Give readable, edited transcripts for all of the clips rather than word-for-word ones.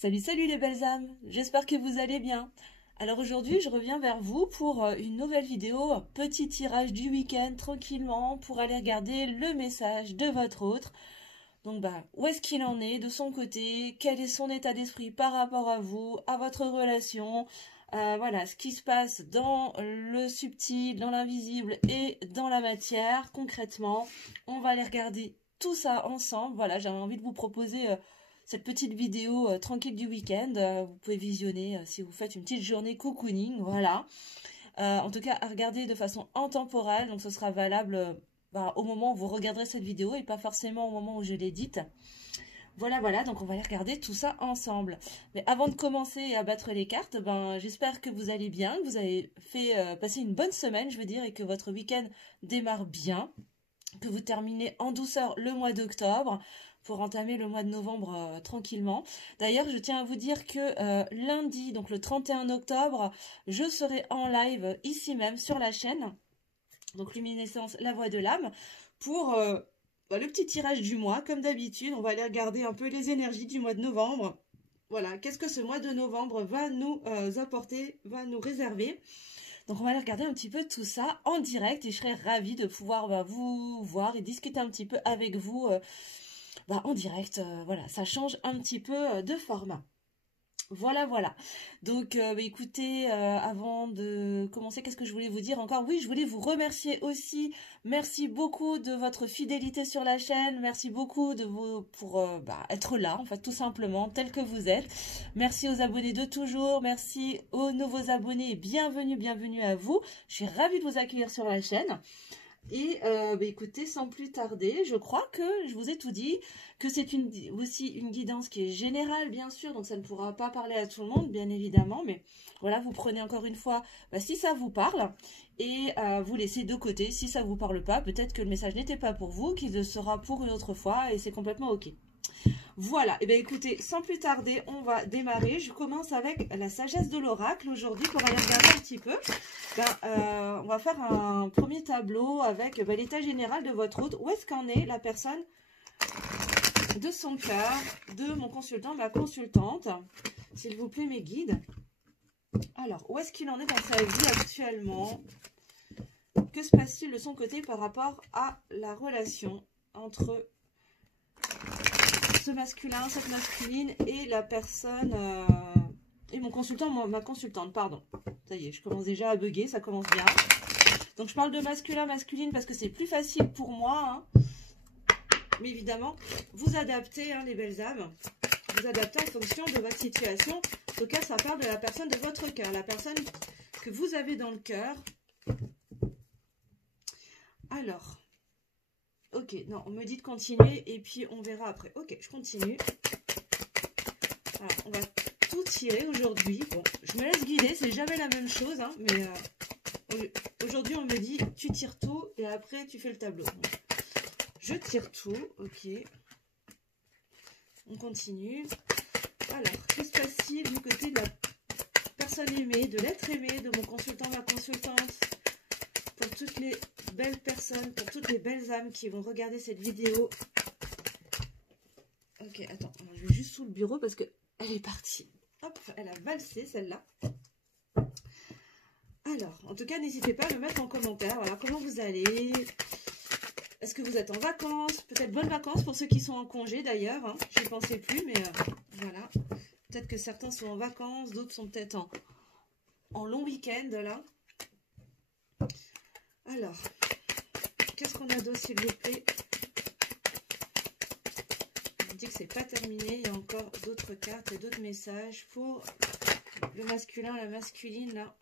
Salut, salut les belles âmes, j'espère que vous allez bien. Alors aujourd'hui, je reviens vers vous pour une nouvelle vidéo, un petit tirage du week-end, tranquillement, pour aller regarder le message de votre autre. Donc où est-ce qu'il en est de son côté, quel est son état d'esprit par rapport à vous, à votre relation, voilà, ce qui se passe dans le subtil, dans l'invisible et dans la matière, concrètement. On va aller regarder tout ça ensemble. Voilà, j'avais envie de vous proposer cette petite vidéo tranquille du week-end. Vous pouvez visionner si vous faites une petite journée cocooning, voilà. En tout cas, à regarder de façon intemporelle, donc ce sera valable au moment où vous regarderez cette vidéo et pas forcément au moment où je l'édite. Voilà, voilà, donc on va aller regarder tout ça ensemble. Mais avant de commencer à battre les cartes, j'espère que vous allez bien, que vous avez fait passer une bonne semaine, je veux dire, et que votre week-end démarre bien, que vous terminez en douceur le mois d'octobre, pour entamer le mois de novembre tranquillement. D'ailleurs, je tiens à vous dire que lundi, donc le 31 octobre, je serai en live ici même sur la chaîne, donc Luminescence, la voix de l'âme, pour le petit tirage du mois. Comme d'habitude, on va aller regarder un peu les énergies du mois de novembre. Voilà, qu'est-ce que ce mois de novembre va nous apporter, va nous réserver. Donc on va aller regarder un petit peu tout ça en direct et je serai ravie de pouvoir vous voir et discuter un petit peu avec vous en direct. Voilà, ça change un petit peu de format. Voilà, voilà. Donc, écoutez, avant de commencer, qu'est-ce que je voulais vous dire encore? Oui, je voulais vous remercier aussi. Merci beaucoup de votre fidélité sur la chaîne. Merci beaucoup pour être là, en fait, tout simplement, tel que vous êtes. Merci aux abonnés de toujours. Merci aux nouveaux abonnés. Bienvenue, bienvenue à vous. Je suis ravie de vous accueillir sur la chaîne. Et écoutez, sans plus tarder, je crois que je vous ai tout dit, que c'est aussi une guidance qui est générale, bien sûr, donc ça ne pourra pas parler à tout le monde, bien évidemment, mais voilà, vous prenez encore une fois si ça vous parle, et vous laissez de côté si ça ne vous parle pas. Peut-être que le message n'était pas pour vous, qu'il le sera pour une autre fois, et c'est complètement ok. Voilà, et bien écoutez, sans plus tarder, on va démarrer. Je commence avec la sagesse de l'oracle aujourd'hui pour aller regarder un petit peu. On va faire un premier tableau avec l'état général de votre hôte. Où est-ce qu'en est la personne de son cœur, de mon consultant, ma consultante? S'il vous plaît, mes guides. Alors, où est-ce qu'il en est dans sa vie actuellement? Que se passe-t-il de son côté par rapport à la relation entre ce masculin, cette masculine et la personne et mon consultant, ma consultante, pardon. Ça y est, je commence déjà à bugger, ça commence bien. Donc je parle de masculin, masculine parce que c'est plus facile pour moi. Mais évidemment, vous adaptez, les belles âmes. Vous adaptez en fonction de votre situation. En tout cas, ça parle de la personne de votre cœur, la personne que vous avez dans le cœur. Alors... Ok, non, on me dit de continuer et puis on verra après. Ok, je continue. Alors, on va tout tirer aujourd'hui. Bon, je me laisse guider, c'est jamais la même chose, mais aujourd'hui on me dit tu tires tout et après tu fais le tableau. Donc, je tire tout, ok. On continue. Alors, que se passe-t-il du côté de la personne aimée, de l'être aimé, de mon consultant, ma consultante, pour toutes les belles personnes, pour toutes les belles âmes qui vont regarder cette vidéo. Ok, attends, je vais juste sous le bureau parce que elle est partie. Hop, elle a valsé celle-là. Alors, en tout cas, n'hésitez pas à me mettre en commentaire. Voilà, comment vous allez? Est-ce que vous êtes en vacances? Peut-être bonnes vacances pour ceux qui sont en congé d'ailleurs. Je n'y pensais plus, mais voilà. Peut-être que certains sont en vacances, d'autres sont peut-être en long week-end là. Alors, qu'est-ce qu'on a d'autre, s'il vous plaît? On dit que c'est pas terminé. Il y a encore d'autres cartes et d'autres messages pour le masculin, la masculine, là.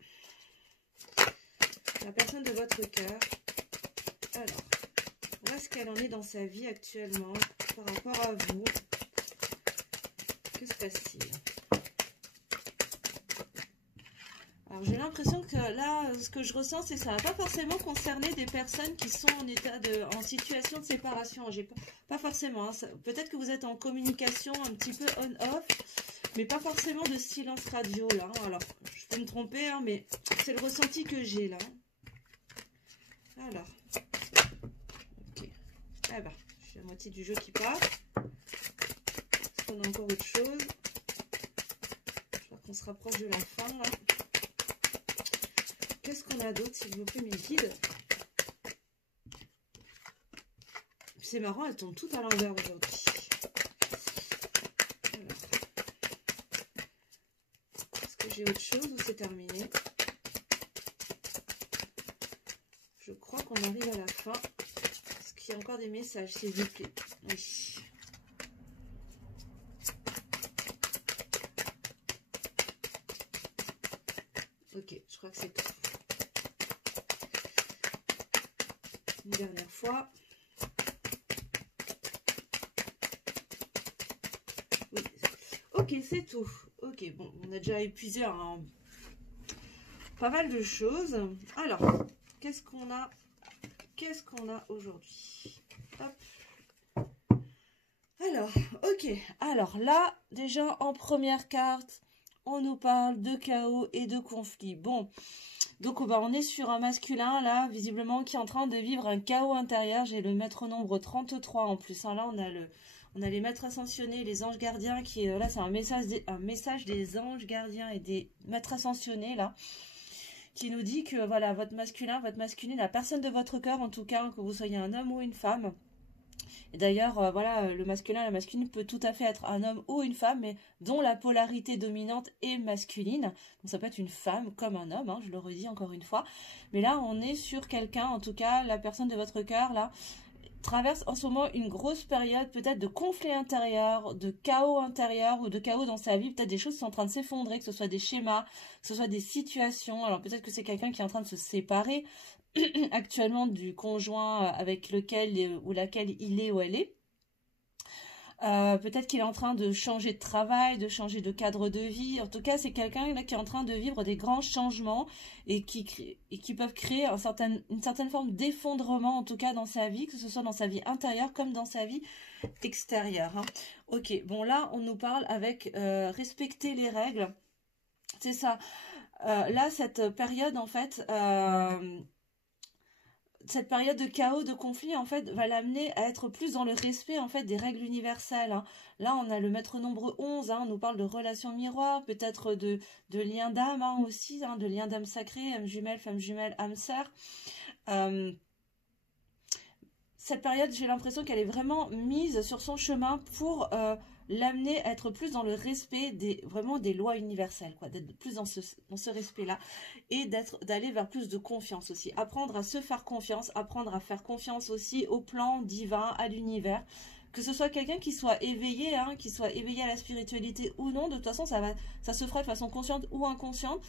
La personne de votre cœur. Alors, où est-ce qu'elle en est dans sa vie actuellement par rapport à vous? Que se passe-t-il? Alors j'ai l'impression que là, ce que je ressens, c'est que ça ne va pas forcément concerner des personnes qui sont en situation de séparation. Pas forcément. Peut-être que vous êtes en communication un petit peu on-off, mais pas forcément de silence radio là. Alors, je peux me tromper, mais c'est le ressenti que j'ai là. Alors, ok. Ah j'ai la moitié du jeu qui part. Est-ce qu'on a encore autre chose? se rapproche de la fin, là. Qu'est-ce qu'on a d'autre, s'il vous plaît, mes guides? C'est marrant, elles tombent toutes à l'envers aujourd'hui. Est-ce que j'ai autre chose ou c'est terminé? Je crois qu'on arrive à la fin. Est-ce qu'il y a encore des messages, s'il vous plaît? Oui. Ok, je crois que c'est tout. Une dernière fois. Oui. Ok, c'est tout. Ok, bon, on a déjà épuisé pas mal de choses. Alors, qu'est-ce qu'on a? Qu'est-ce qu'on a aujourd'hui? Hop. Alors, ok. Alors là, déjà en première carte, on nous parle de chaos et de conflit. Bon, donc on est sur un masculin, là, visiblement, qui est en train de vivre un chaos intérieur. J'ai le maître nombre 33 en plus. Hein. Là, on a les maîtres ascensionnés, les anges gardiens, qui là, c'est un message des anges gardiens et des maîtres ascensionnés, là, qui nous dit que, voilà, votre masculin, votre masculine, la personne de votre cœur, en tout cas, que vous soyez un homme ou une femme. Et d'ailleurs, voilà, le masculin, la masculine peut tout à fait être un homme ou une femme, mais dont la polarité dominante est masculine. Donc ça peut être une femme comme un homme, hein, je le redis encore une fois. Mais là, on est sur quelqu'un, en tout cas, la personne de votre cœur, là, traverse en ce moment une grosse période peut-être de conflit intérieur, de chaos intérieur ou de chaos dans sa vie. Peut-être des choses sont en train de s'effondrer, que ce soit des schémas, que ce soit des situations. Alors peut-être que c'est quelqu'un qui est en train de se séparer actuellement du conjoint avec lequel ou laquelle il est ou elle est. Peut-être qu'il est en train de changer de travail, de changer de cadre de vie. En tout cas, c'est quelqu'un là qui est en train de vivre des grands changements et qui peuvent créer une certaine forme d'effondrement, en tout cas dans sa vie, que ce soit dans sa vie intérieure comme dans sa vie extérieure. Hein. Ok, bon là, on nous parle avec respecter les règles. C'est ça. Là, cette période, en fait... cette période de chaos, de conflit, en fait, va l'amener à être plus dans le respect, en fait, des règles universelles. Hein. Là, on a le maître nombre 11, hein, on nous parle de relations miroirs, peut-être de liens d'âme hein, aussi, hein, de liens d'âme sacrée, âme jumelle, femme jumelle, âme sœur. Cette période, j'ai l'impression qu'elle est vraiment mise sur son chemin pour l'amener à être plus dans le respect vraiment des lois universelles, quoi, d'être plus dans ce respect-là et d'aller vers plus de confiance aussi. Apprendre à se faire confiance, apprendre à faire confiance aussi au plan divin, à l'univers. Que ce soit quelqu'un qui soit éveillé, hein, qui soit éveillé à la spiritualité ou non, de toute façon, ça se fera de façon consciente ou inconsciente,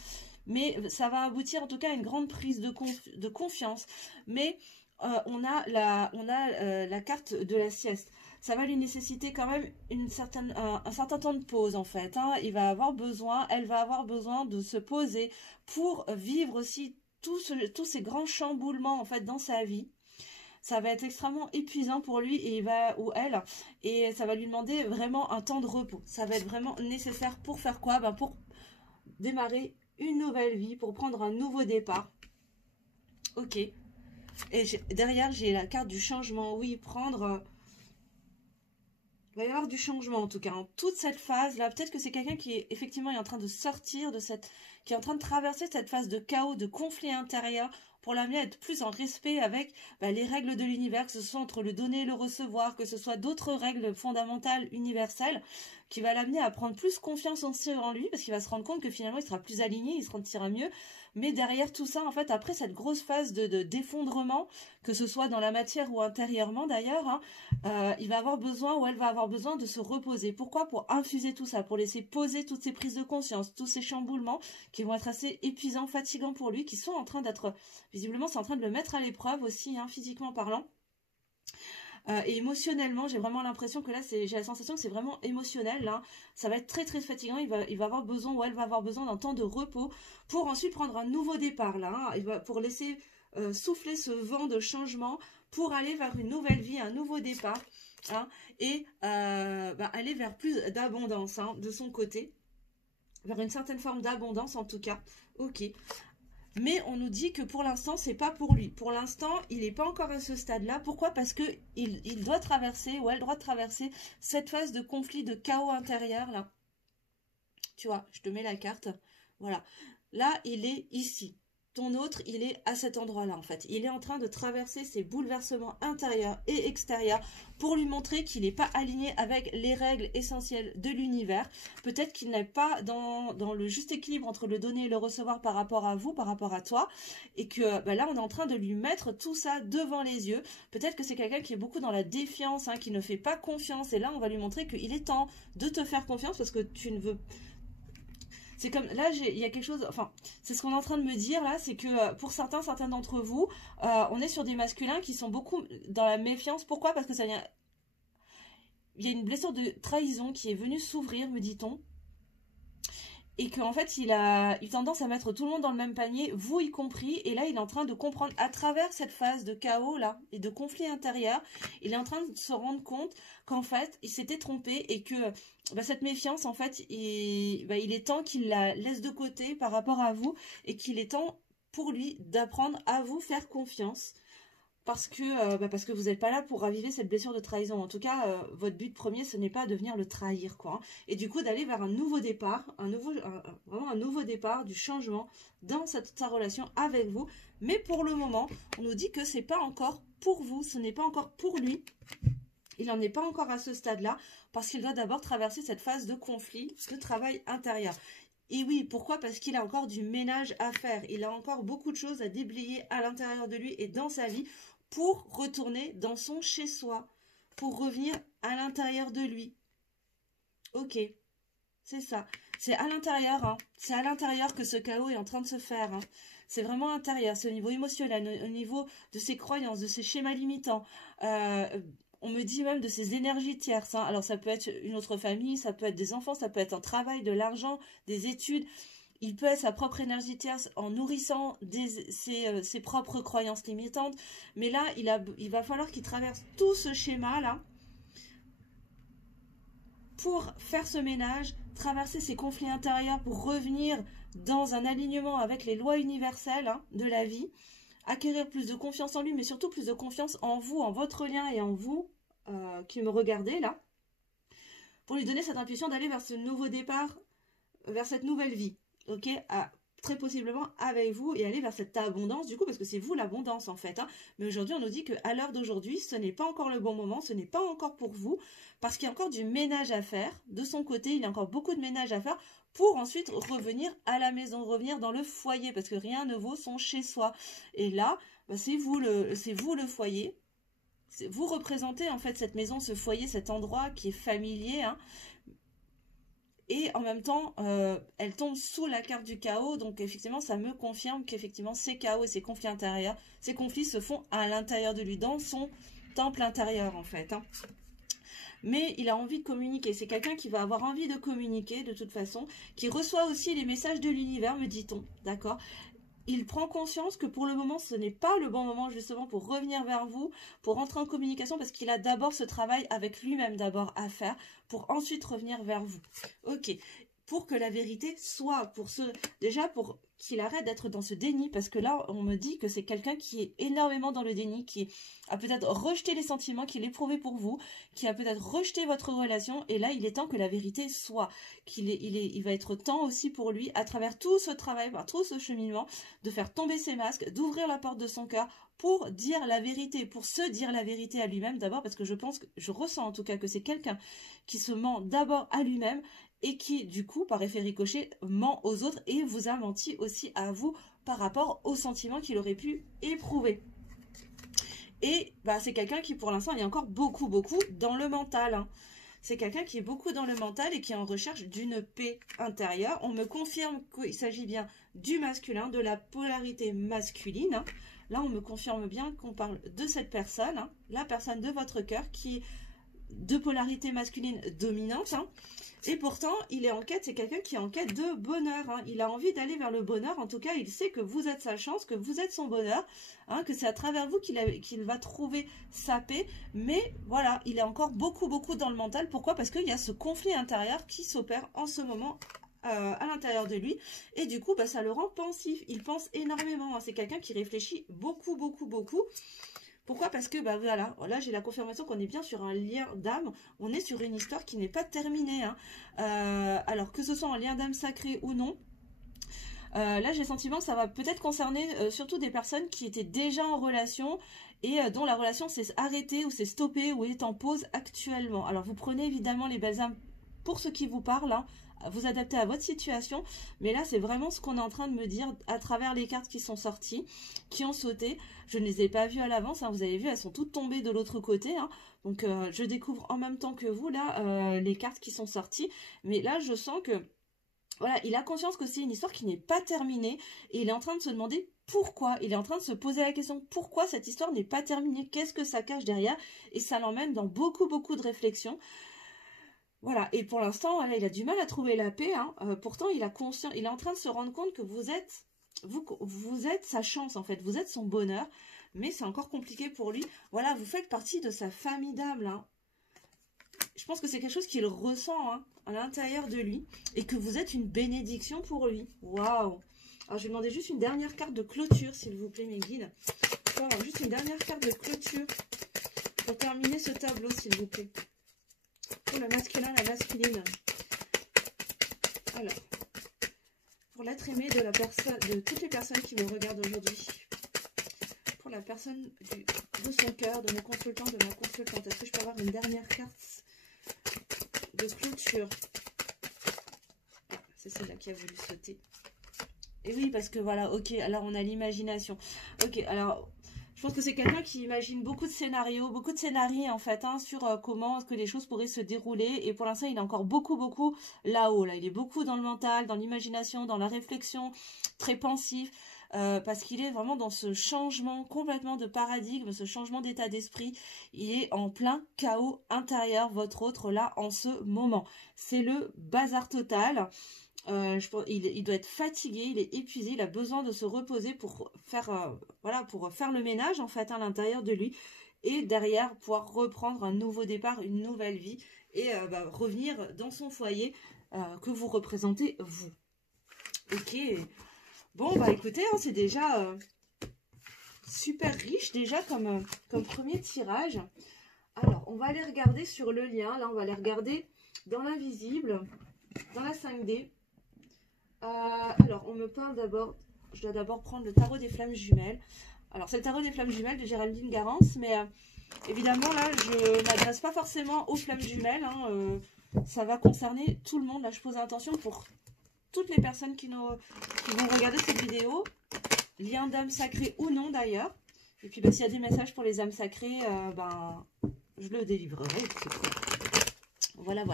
mais ça va aboutir en tout cas à une grande prise de confiance. Mais on a la carte de la sieste. Ça va lui nécessiter quand même un certain temps de pause en fait. Hein. Elle va avoir besoin de se poser pour vivre aussi tous ces grands chamboulements en fait dans sa vie. Ça va être extrêmement épuisant pour lui ou elle, et ça va lui demander vraiment un temps de repos. Ça va être vraiment nécessaire pour faire quoi? Pour démarrer une nouvelle vie, pour prendre un nouveau départ. Ok. Et derrière, j'ai la carte du changement. Oui, il va y avoir du changement en tout cas. En toute cette phase-là, peut-être que c'est quelqu'un qui est effectivement en train de sortir qui est en train de traverser cette phase de chaos, de conflit intérieur, pour l'amener à être plus en respect avec les règles de l'univers, que ce soit entre le donner et le recevoir, que ce soit d'autres règles fondamentales universelles, qui va l'amener à prendre plus confiance en lui, parce qu'il va se rendre compte que finalement il sera plus aligné, il se sentira mieux. Mais derrière tout ça, en fait, après cette grosse phase d'effondrement, que ce soit dans la matière ou intérieurement d'ailleurs, hein, il va avoir besoin ou elle va avoir besoin de se reposer. Pourquoi? Pour infuser tout ça, pour laisser poser toutes ces prises de conscience, tous ces chamboulements qui vont être assez épuisants, fatigants pour lui, qui sont en train d'être, visiblement, c'est en train de le mettre à l'épreuve aussi, hein, physiquement parlant. Et émotionnellement, j'ai vraiment l'impression que là, j'ai la sensation que c'est vraiment émotionnel. Là. Ça va être très très fatigant. Il va avoir besoin ou elle va avoir besoin d'un temps de repos pour ensuite prendre un nouveau départ. Là, hein. Pour laisser souffler ce vent de changement pour aller vers une nouvelle vie, un nouveau départ. Hein, et aller vers plus d'abondance hein, de son côté. Vers une certaine forme d'abondance en tout cas. Ok. Mais on nous dit que pour l'instant, c'est pas pour lui. Pour l'instant, il n'est pas encore à ce stade-là. Pourquoi? Parce que il doit traverser, ou elle doit traverser, cette phase de conflit, de chaos intérieur, là. Tu vois, je te mets la carte. Voilà. Là, il est ici. Ton autre, il est à cet endroit-là, en fait. Il est en train de traverser ses bouleversements intérieurs et extérieurs pour lui montrer qu'il n'est pas aligné avec les règles essentielles de l'univers. Peut-être qu'il n'est pas dans le juste équilibre entre le donner et le recevoir par rapport à vous, par rapport à toi. Et que là, on est en train de lui mettre tout ça devant les yeux. Peut-être que c'est quelqu'un qui est beaucoup dans la défiance, hein, qui ne fait pas confiance. Et là, on va lui montrer qu'il est temps de te faire confiance parce que tu ne veux... C'est comme, là, il y a quelque chose, enfin, c'est ce qu'on est en train de me dire, là, c'est que pour certains d'entre vous, on est sur des masculins qui sont beaucoup dans la méfiance. Pourquoi? Parce que ça vient... Il y a une blessure de trahison qui est venue s'ouvrir, me dit-on. Et qu'en fait, il a eu tendance à mettre tout le monde dans le même panier, vous y compris. Et là, il est en train de comprendre, à travers cette phase de chaos, là, et de conflit intérieur, il est en train de se rendre compte qu'en fait, il s'était trompé et que cette méfiance, en fait, il est temps qu'il la laisse de côté par rapport à vous et qu'il est temps pour lui d'apprendre à vous faire confiance. Parce que vous n'êtes pas là pour raviver cette blessure de trahison. En tout cas, votre but premier, ce n'est pas de venir le trahir, quoi. Et du coup, d'aller vers un nouveau départ, vraiment un nouveau départ, du changement dans sa relation avec vous. Mais pour le moment, on nous dit que c'est pas encore pour vous, ce n'est pas encore pour lui. Il n'en est pas encore à ce stade-là, parce qu'il doit d'abord traverser cette phase de conflit, de travail intérieur. Et oui, pourquoi? Parce qu'il a encore du ménage à faire. Il a encore beaucoup de choses à déblayer à l'intérieur de lui et dans sa vie pour retourner dans son chez-soi, pour revenir à l'intérieur de lui. Ok, c'est ça. C'est à l'intérieur, hein. C'est à l'intérieur que ce chaos est en train de se faire. Hein. C'est vraiment intérieur, c'est au niveau émotionnel, au niveau de ses croyances, de ses schémas limitants. On me dit même de ses énergies tierces. Hein. Alors ça peut être une autre famille, ça peut être des enfants, ça peut être un travail, de l'argent, des études. Il peut être sa propre énergie tierce en nourrissant ses propres croyances limitantes. Mais là, il va falloir qu'il traverse tout ce schéma-là pour faire ce ménage, traverser ses conflits intérieurs pour revenir dans un alignement avec les lois universelles, hein, de la vie, acquérir plus de confiance en lui, mais surtout plus de confiance en vous, en votre lien et en vous qui me regardez là, pour lui donner cette intuition d'aller vers ce nouveau départ, vers cette nouvelle vie. Ok, très possiblement avec vous et aller vers cette abondance du coup parce que c'est vous l'abondance en fait. Hein. Mais aujourd'hui on nous dit qu'à l'heure d'aujourd'hui ce n'est pas encore le bon moment, ce n'est pas encore pour vous parce qu'il y a encore du ménage à faire. De son côté il y a encore beaucoup de ménage à faire pour ensuite revenir à la maison, revenir dans le foyer parce que rien ne vaut son chez soi. Et là c'est vous le foyer. Vous représentez en fait cette maison, ce foyer, cet endroit qui est familier. Hein. Et en même temps, elle tombe sous la carte du chaos. Donc effectivement, ça me confirme qu'effectivement, ces chaos et ces conflits intérieurs, ces conflits se font à l'intérieur de lui, dans son temple intérieur en fait. Hein. Mais il a envie de communiquer. C'est quelqu'un qui va avoir envie de communiquer de toute façon, qui reçoit aussi les messages de l'univers, me dit-on. D'accord ? Il prend conscience que pour le moment, ce n'est pas le bon moment justement pour revenir vers vous, pour rentrer en communication, parce qu'il a d'abord ce travail avec lui-même d'abord à faire, pour ensuite revenir vers vous. Ok, pour que la vérité soit, déjà pour qu'il arrête d'être dans ce déni, parce que là, on me dit que c'est quelqu'un qui est énormément dans le déni, qui a peut-être rejeté les sentiments qu'il éprouvait pour vous, qui a peut-être rejeté votre relation, et là, il est temps que la vérité soit, il va être temps aussi pour lui, à travers tout ce travail, par tout ce cheminement, de faire tomber ses masques, d'ouvrir la porte de son cœur, pour dire la vérité, pour se dire la vérité à lui-même d'abord, parce que je ressens en tout cas que c'est quelqu'un qui se ment d'abord à lui-même, et qui, du coup, par effet ricochet, ment aux autres et vous a menti aussi à vous par rapport aux sentiments qu'il aurait pu éprouver. Et c'est quelqu'un qui, pour l'instant, est encore beaucoup dans le mental. Hein. C'est quelqu'un qui est beaucoup dans le mental et qui est en recherche d'une paix intérieure. On me confirme qu'il s'agit bien du masculin, de la polarité masculine. Hein. Là, on me confirme bien qu'on parle de cette personne, hein, la personne de votre cœur qui est de polarité masculine dominante. Hein. Et pourtant, il est en quête, c'est quelqu'un qui est en quête de bonheur. Hein. Il a envie d'aller vers le bonheur. En tout cas, il sait que vous êtes sa chance, que vous êtes son bonheur, hein, que c'est à travers vous qu'il va trouver sa paix. Mais voilà, il est encore beaucoup dans le mental. Pourquoi? Parce qu'il y a ce conflit intérieur qui s'opère en ce moment à l'intérieur de lui. Et du coup, ça le rend pensif. Il pense énormément. Hein. C'est quelqu'un qui réfléchit beaucoup. Pourquoi? Parce que, bah voilà, là j'ai la confirmation qu'on est bien sur un lien d'âme, on est sur une histoire qui n'est pas terminée, hein. Alors que ce soit un lien d'âme sacré ou non, là j'ai le sentiment que ça va peut-être concerner surtout des personnes qui étaient déjà en relation et dont la relation s'est arrêtée ou s'est stoppée ou est en pause actuellement. Alors vous prenez évidemment les balsams pour ce qui vous parle, hein, vous adaptez à votre situation, mais là c'est vraiment ce qu'on est en train de me dire à travers les cartes qui sont sorties, qui ont sauté. Je ne les ai pas vues à l'avance, hein, vous avez vu, elles sont toutes tombées de l'autre côté, hein. Donc je découvre en même temps que vous là les cartes qui sont sorties, mais là je sens que voilà, il a conscience que c'est une histoire qui n'est pas terminée et il est en train de se demander pourquoi. Il est en train de se poser la question pourquoi cette histoire n'est pas terminée, qu'est-ce que ça cache derrière, et ça l'emmène dans beaucoup de réflexions. Voilà, et pour l'instant, voilà, il a du mal à trouver la paix, hein. Pourtant il est en train de se rendre compte que vous êtes sa chance en fait, vous êtes son bonheur, mais c'est encore compliqué pour lui. Voilà, vous faites partie de sa famille d'âme là. Je pense que c'est quelque chose qu'il ressent, hein, à l'intérieur de lui, et que vous êtes une bénédiction pour lui. Waouh! Alors je vais demander juste une dernière carte de clôture, s'il vous plaît, mes guides. Je peux avoir juste une dernière carte de clôture pour terminer ce tableau, s'il vous plaît. Pour le masculin, la masculine. Alors, pour l'être aimé de la personne, de toutes les personnes qui me regardent aujourd'hui. Pour la personne de son cœur, de mon consultant, de ma consultante. Est-ce que je peux avoir une dernière carte de clôture? Ah, c'est celle-là qui a voulu sauter. Et oui, parce que voilà, ok, alors on a l'imagination. Ok, alors, je pense que c'est quelqu'un qui imagine beaucoup de scénarios, beaucoup de scénarios en fait, hein, sur comment est-ce que les choses pourraient se dérouler. Et pour l'instant, il est encore beaucoup là-haut. Là. Il est beaucoup dans le mental, dans l'imagination, dans la réflexion, très pensif. Parce qu'il est vraiment dans ce changement complètement de paradigme, ce changement d'état d'esprit. Il est en plein chaos intérieur, votre autre là, en ce moment. C'est le bazar total. Il doit être fatigué, il est épuisé, il a besoin de se reposer pour faire, voilà, pour faire le ménage en fait à l'intérieur de lui. Et derrière, pouvoir reprendre un nouveau départ, une nouvelle vie. Et revenir dans son foyer que vous représentez vous. Ok. Bon, bah écoutez, hein, c'est déjà super riche déjà comme premier tirage. Alors, on va aller regarder sur le lien. Là, on va aller regarder dans l'invisible, dans la 5D. Alors, on me parle d'abord, je dois d'abord prendre le tarot des flammes jumelles. Alors, c'est le tarot des flammes jumelles de Géraldine Garance, mais évidemment, là, je ne m'adresse pas forcément aux flammes jumelles. Hein, ça va concerner tout le monde. Là, je pose attention pour toutes les personnes qui vont regarder cette vidéo, lien d'âme sacrée ou non d'ailleurs. Et puis, s'il y a des messages pour les âmes sacrées, je le délivrerai. Voilà.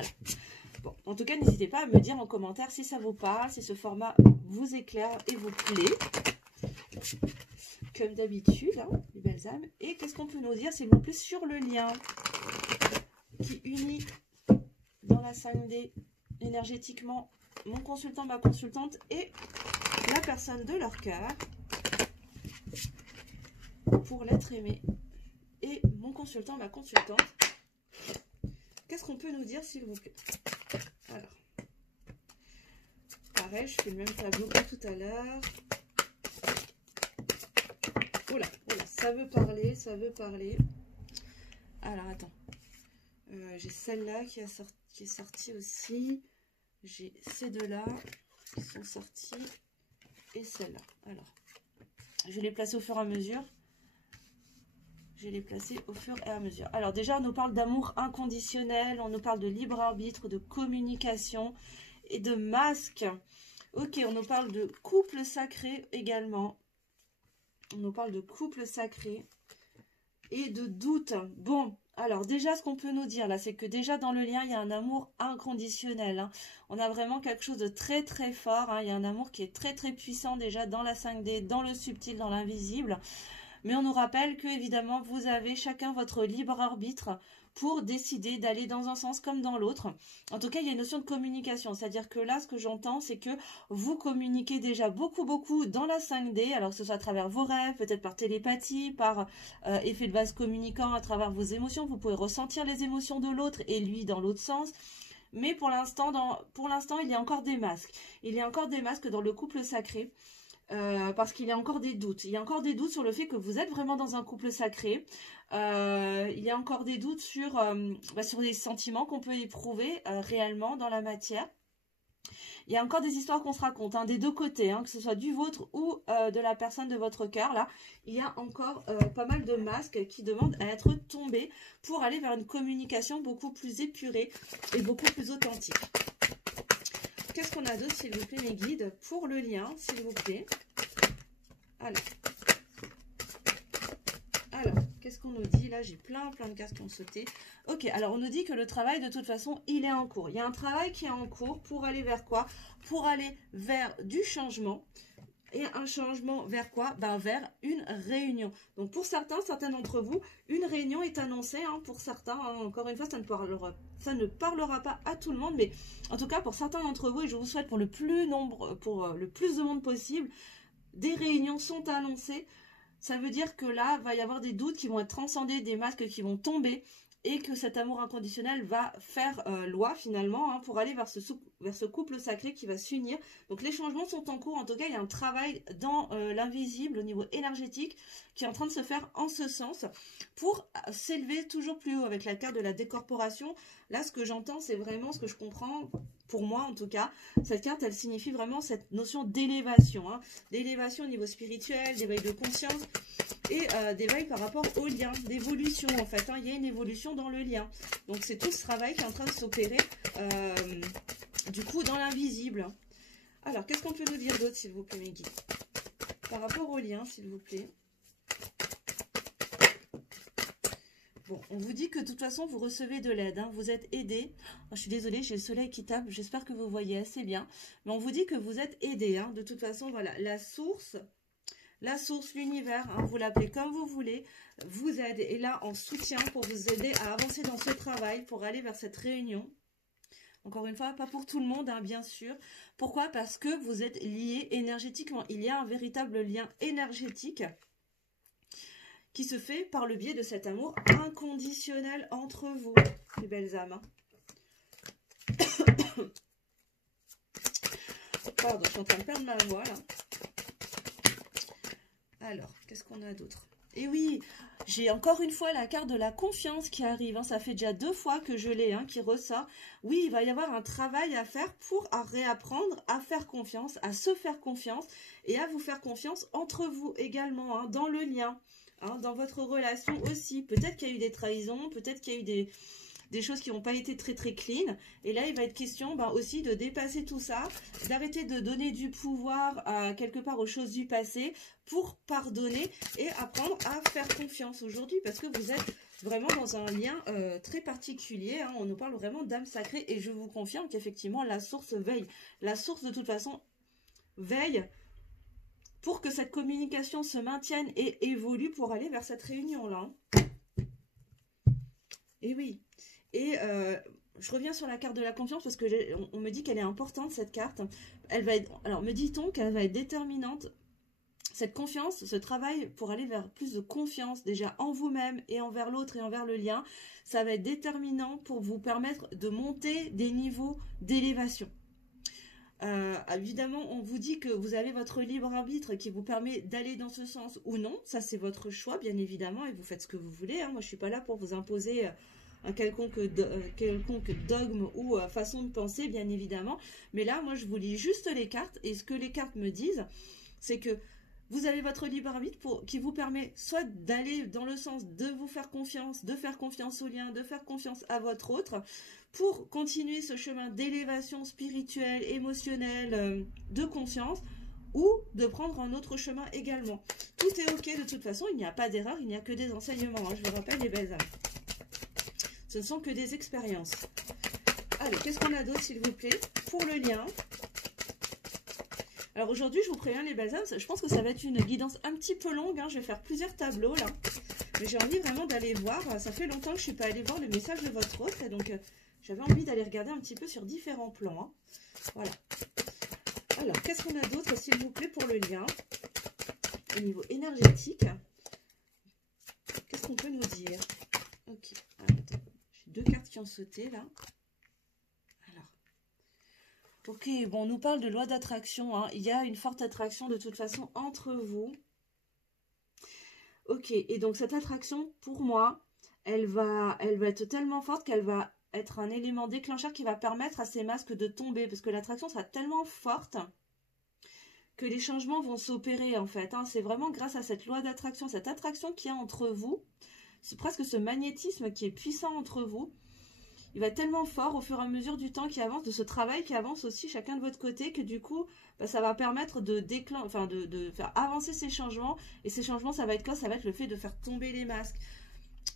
Bon, en tout cas, n'hésitez pas à me dire en commentaire si ça vous parle, si ce format vous éclaire et vous plaît. Comme d'habitude, hein, les belles âmes. Et qu'est-ce qu'on peut nous dire, s'il vous plaît, sur le lien qui unit dans la 5D énergétiquement mon consultant, ma consultante et la personne de leur cœur pour l'être aimé et mon consultant, ma consultante. Qu'est-ce qu'on peut nous dire, s'il vous plaît? Alors, pareil, je fais le même tableau que tout à l'heure. Oula, ça veut parler. Alors, attends. J'ai celle-là qui est sortie aussi. J'ai ces deux-là qui sont sortis et celle-là. Alors, je vais les placer au fur et à mesure. Alors déjà, on nous parle d'amour inconditionnel, on nous parle de libre arbitre, de communication et de masque. Ok, on nous parle de couple sacré également. On nous parle de couple sacré et de doute. Bon. Alors déjà, ce qu'on peut nous dire là, c'est que déjà dans le lien, il y a un amour inconditionnel. Hein. On a vraiment quelque chose de très fort. Hein. Il y a un amour qui est très puissant déjà dans la 5D, dans le subtil, dans l'invisible. Mais on nous rappelle que évidemment, vous avez chacun votre libre arbitre pour décider d'aller dans un sens comme dans l'autre. En tout cas, il y a une notion de communication. C'est-à-dire que là, ce que j'entends, c'est que vous communiquez déjà beaucoup dans la 5D. Alors que ce soit à travers vos rêves, peut-être par télépathie, par effet de vase communicant, à travers vos émotions. Vous pouvez ressentir les émotions de l'autre et lui dans l'autre sens. Mais pour l'instant, il y a encore des masques. Il y a encore des masques dans le couple sacré. parce qu'il y a encore des doutes. Il y a encore des doutes sur le fait que vous êtes vraiment dans un couple sacré. Il y a encore des doutes sur les sentiments qu'on peut éprouver réellement dans la matière. Il y a encore des histoires qu'on se raconte, hein, des deux côtés, hein, que ce soit du vôtre ou de la personne de votre cœur. Là, il y a encore pas mal de masques qui demandent à être tombés pour aller vers une communication beaucoup plus épurée et beaucoup plus authentique. Qu'est-ce qu'on a d'autre, s'il vous plaît, mes guides, pour le lien, s'il vous plaît? Alors, qu'est-ce qu'on nous dit? Là, j'ai plein de cartes qui ont sauté. Ok, alors on nous dit que le travail, de toute façon, il est en cours. Il y a un travail qui est en cours pour aller vers quoi? Pour aller vers du changement. Et un changement vers quoi? Ben, vers une réunion. Donc pour certains d'entre vous, une réunion est annoncée, hein, pour certains. Hein, encore une fois, ça ne parlera pas à tout le monde, mais en tout cas pour certains d'entre vous, et je vous souhaite pour le plus de monde possible, des réunions sont annoncées. Ça veut dire que là, va y avoir des doutes qui vont être transcendés, des masques qui vont tomber, et que cet amour inconditionnel va faire loi finalement, hein, pour aller vers ce couple sacré qui va s'unir. Donc les changements sont en cours, en tout cas il y a un travail dans l'invisible au niveau énergétique qui est en train de se faire en ce sens pour s'élever toujours plus haut avec la carte de la décorporation. Là ce que j'entends, c'est vraiment ce que je comprends, pour moi en tout cas, cette carte elle signifie vraiment cette notion d'élévation, hein, d'élévation au niveau spirituel, d'éveil de conscience, et d'éveil par rapport au lien, d'évolution en fait, hein. Il y a une évolution dans le lien. Donc c'est tout ce travail qui est en train de s'opérer du coup dans l'invisible. Alors qu'est-ce qu'on peut nous dire d'autre, s'il vous plaît, mes guides, par rapport au lien, s'il vous plaît? Bon, on vous dit que de toute façon vous recevez de l'aide, hein, vous êtes aidé. Oh, je suis désolée, j'ai le soleil qui tape, j'espère que vous voyez assez bien, mais on vous dit que vous êtes aidé, hein. De toute façon, voilà, la source, l'univers, hein, vous l'appelez comme vous voulez, vous aide, et là en soutien pour vous aider à avancer dans ce travail, pour aller vers cette réunion. Encore une fois, pas pour tout le monde, hein, bien sûr. Pourquoi? Parce que vous êtes liés énergétiquement. Il y a un véritable lien énergétique qui se fait par le biais de cet amour inconditionnel entre vous, les belles âmes. Pardon, je suis en train de perdre ma voix, là. Alors, qu'est-ce qu'on a d'autre? Et oui, j'ai encore une fois la carte de la confiance qui arrive, hein. Ça fait déjà 2 fois que je l'ai, hein, qui ressort. Oui, il va y avoir un travail à faire pour réapprendre à faire confiance, à se faire confiance et à vous faire confiance entre vous également, hein, dans le lien, hein, dans votre relation aussi. Peut-être qu'il y a eu des trahisons, peut-être qu'il y a eu des choses qui n'ont pas été très clean. Et là, il va être question aussi de dépasser tout ça, d'arrêter de donner du pouvoir quelque part aux choses du passé pour pardonner et apprendre à faire confiance aujourd'hui, parce que vous êtes vraiment dans un lien très particulier, hein. On nous parle vraiment d'âme sacrée et je vous confirme qu'effectivement la source veille. La source de toute façon veille pour que cette communication se maintienne et évolue pour aller vers cette réunion-là. Et oui. Et je reviens sur la carte de la confiance parce que on me dit qu'elle est importante, cette carte. Elle va être, alors me dit-on qu'elle va être déterminante, cette confiance, ce travail pour aller vers plus de confiance déjà en vous-même et envers l'autre et envers le lien. Ça va être déterminant pour vous permettre de monter des niveaux d'élévation. Évidemment, on vous dit que vous avez votre libre arbitre qui vous permet d'aller dans ce sens ou non. Ça, c'est votre choix, bien évidemment, et vous faites ce que vous voulez, hein. Moi, je ne suis pas là pour vous imposer un quelconque dogme ou façon de penser, bien évidemment. Mais là, moi, je vous lis juste les cartes, et ce que les cartes me disent, c'est que vous avez votre libre arbitre qui vous permet soit d'aller dans le sens de vous faire confiance, de faire confiance au lien, de faire confiance à votre autre, pour continuer ce chemin d'élévation spirituelle, émotionnelle, de conscience, ou de prendre un autre chemin également. Tout est ok de toute façon, il n'y a pas d'erreur, il n'y a que des enseignements, hein, je vous rappelle, les belles âmes. Ce ne sont que des expériences. Allez, qu'est-ce qu'on a d'autre, s'il vous plaît, pour le lien? Alors aujourd'hui, je vous préviens, les belles âmes, je pense que ça va être une guidance un petit peu longue, hein. Je vais faire plusieurs tableaux là. Mais j'ai envie vraiment d'aller voir. Ça fait longtemps que je ne suis pas allée voir le message de votre autre. Et donc, j'avais envie d'aller regarder un petit peu sur différents plans, hein. Voilà. Alors, qu'est-ce qu'on a d'autre, s'il vous plaît, pour le lien au niveau énergétique? Qu'est-ce qu'on peut nous dire? Ok. Alors, attends. J'ai 2 cartes qui ont sauté là. Alors. Ok, bon, on nous parle de loi d'attraction, hein. Il y a une forte attraction de toute façon entre vous. Ok, et donc cette attraction, pour moi, elle va être tellement forte qu'elle va être un élément déclencheur qui va permettre à ces masques de tomber. Parce que l'attraction sera tellement forte que les changements vont s'opérer en fait, hein. C'est vraiment grâce à cette loi d'attraction, cette attraction qu'il y a entre vous. C'est presque ce magnétisme qui est puissant entre vous. Il va être tellement fort au fur et à mesure du temps qui avance, de ce travail qui avance aussi chacun de votre côté, que du coup, bah, ça va permettre de faire avancer ces changements. Et ces changements, ça va être quoi? Ça va être le fait de faire tomber les masques,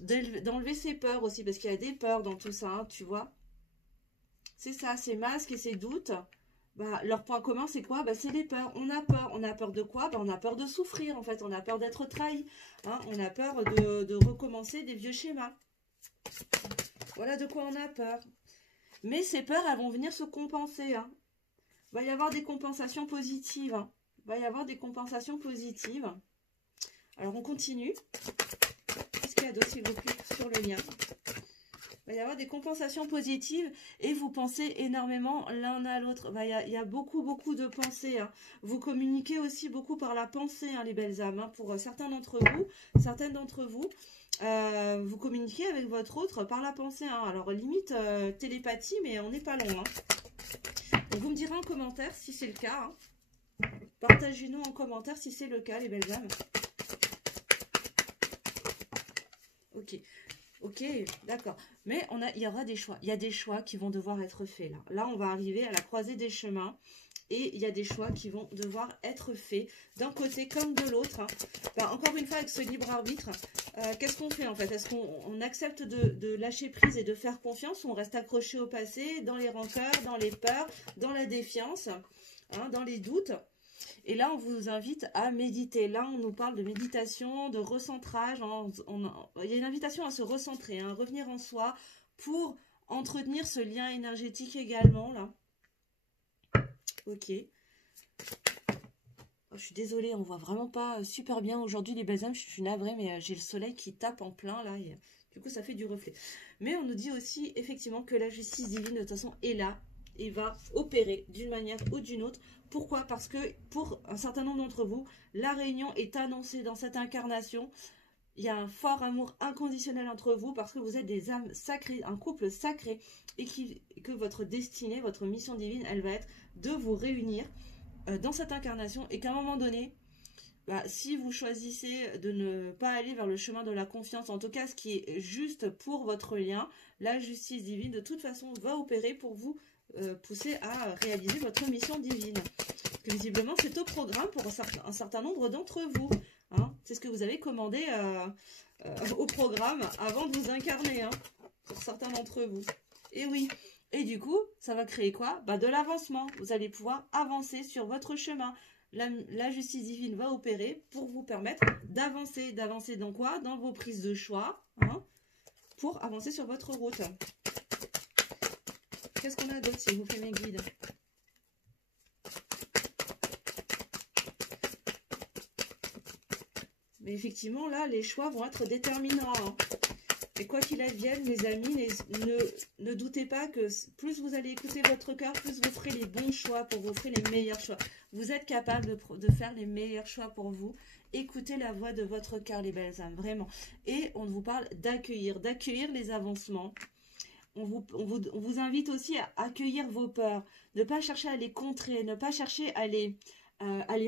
d'enlever ses peurs aussi, parce qu'il y a des peurs dans tout ça, hein, tu vois. C'est ça, ces masques et ces doutes. Bah, leur point commun, c'est quoi? Bah, c'est les peurs. On a peur. On a peur de quoi? Bah, on a peur de souffrir, en fait. On a peur d'être trahi, hein. On a peur de recommencer des vieux schémas. Voilà de quoi on a peur. Mais ces peurs, elles vont venir se compenser, hein. Il va y avoir des compensations positives, hein. Il va y avoir des compensations positives. Alors, on continue. Qu'est-ce qu'il y a d'autre, s'il vous plaît, sur le lien? Il va y avoir des compensations positives et vous pensez énormément l'un à l'autre. Il y a beaucoup, beaucoup de pensées, hein. Vous communiquez aussi beaucoup par la pensée, hein, les belles âmes, hein. Pour certaines d'entre vous, vous communiquez avec votre autre par la pensée, hein. Alors, limite télépathie, mais on n'est pas loin, hein. Donc, vous me direz en commentaire si c'est le cas, hein. Partagez-nous en commentaire si c'est le cas, les belles âmes. Ok. Ok, d'accord. Mais il y aura des choix. Il y a des choix qui vont devoir être faits là. Là, on va arriver à la croisée des chemins. Et il y a des choix qui vont devoir être faits d'un côté comme de l'autre, hein. Ben, encore une fois, avec ce libre arbitre, qu'est-ce qu'on fait en fait? Est-ce qu'on accepte de lâcher prise et de faire confiance, ou on reste accroché au passé, dans les rancœurs, dans les peurs, dans la défiance, hein, dans les doutes? Et là, on vous invite à méditer. Là, on nous parle de méditation, de recentrage. Il y a une invitation à se recentrer, hein, à revenir en soi pour entretenir ce lien énergétique également, là. Ok. Oh, je suis désolée, on voit vraiment pas super bien aujourd'hui les belles âmes. Je suis navrée, mais j'ai le soleil qui tape en plein, là. Et, du coup, ça fait du reflet. Mais on nous dit aussi, effectivement, que la justice divine, de toute façon, est là et va opérer d'une manière ou d'une autre. Pourquoi? Parce que pour un certain nombre d'entre vous, la réunion est annoncée dans cette incarnation. Il y a un fort amour inconditionnel entre vous parce que vous êtes des âmes sacrées, un couple sacré, et que votre destinée, votre mission divine, elle va être de vous réunir dans cette incarnation, et qu'à un moment donné, bah, si vous choisissez de ne pas aller vers le chemin de la confiance, en tout cas ce qui est juste pour votre lien, la justice divine de toute façon va opérer pour vous pousser à réaliser votre mission divine. Parce que visiblement c'est au programme pour un certain nombre d'entre vous, hein. C'est ce que vous avez commandé au programme avant de vous incarner, hein, pour certains d'entre vous. Et oui. Et du coup, ça va créer quoi? Bah, de l'avancement. Vous allez pouvoir avancer sur votre chemin. La justice divine va opérer pour vous permettre d'avancer. D'avancer dans quoi? Dans vos prises de choix, hein, pour avancer sur votre route. Qu'est-ce qu'on a d'autre, s'il vous plaît, mes guides? Mais effectivement, là, les choix vont être déterminants, hein. Et quoi qu'il advienne, mes amis, ne doutez pas que plus vous allez écouter votre cœur, plus vous ferez les bons choix pour vous, ferez les meilleurs choix. Vous êtes capable de faire les meilleurs choix pour vous. Écoutez la voix de votre cœur, les belles âmes, vraiment. Et on vous parle d'accueillir les avancements. On vous invite aussi à accueillir vos peurs, ne pas chercher à les contrer, ne pas chercher à les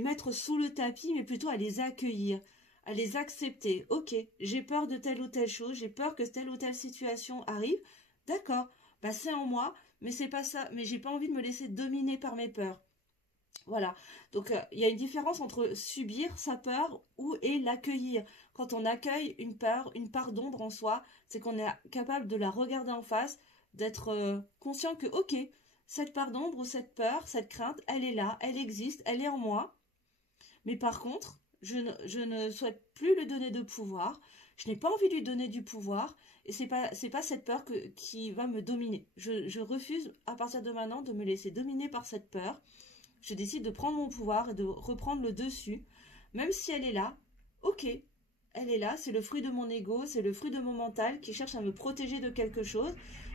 mettre sous le tapis, mais plutôt à les accueillir, à les accepter. Ok, j'ai peur de telle ou telle chose, j'ai peur que telle ou telle situation arrive. D'accord, bah c'est en moi, mais c'est pas ça. Mais j'ai pas envie de me laisser dominer par mes peurs. Voilà. Donc il y a une différence entre subir sa peur et l'accueillir. Quand on accueille une peur, une part d'ombre en soi, c'est qu'on est capable de la regarder en face, d'être conscient que ok, cette part d'ombre ou cette peur, cette crainte, elle est là, elle existe, elle est en moi. Mais par contre, je ne souhaite plus lui donner de pouvoir. Je n'ai pas envie de lui donner du pouvoir. Et c'est pas cette peur qui va me dominer. Je refuse à partir de maintenant de me laisser dominer par cette peur. Je décide de prendre mon pouvoir et de reprendre le dessus. Même si elle est là, ok, elle est là, c'est le fruit de mon ego, c'est le fruit de mon mental qui cherche à me protéger de quelque chose.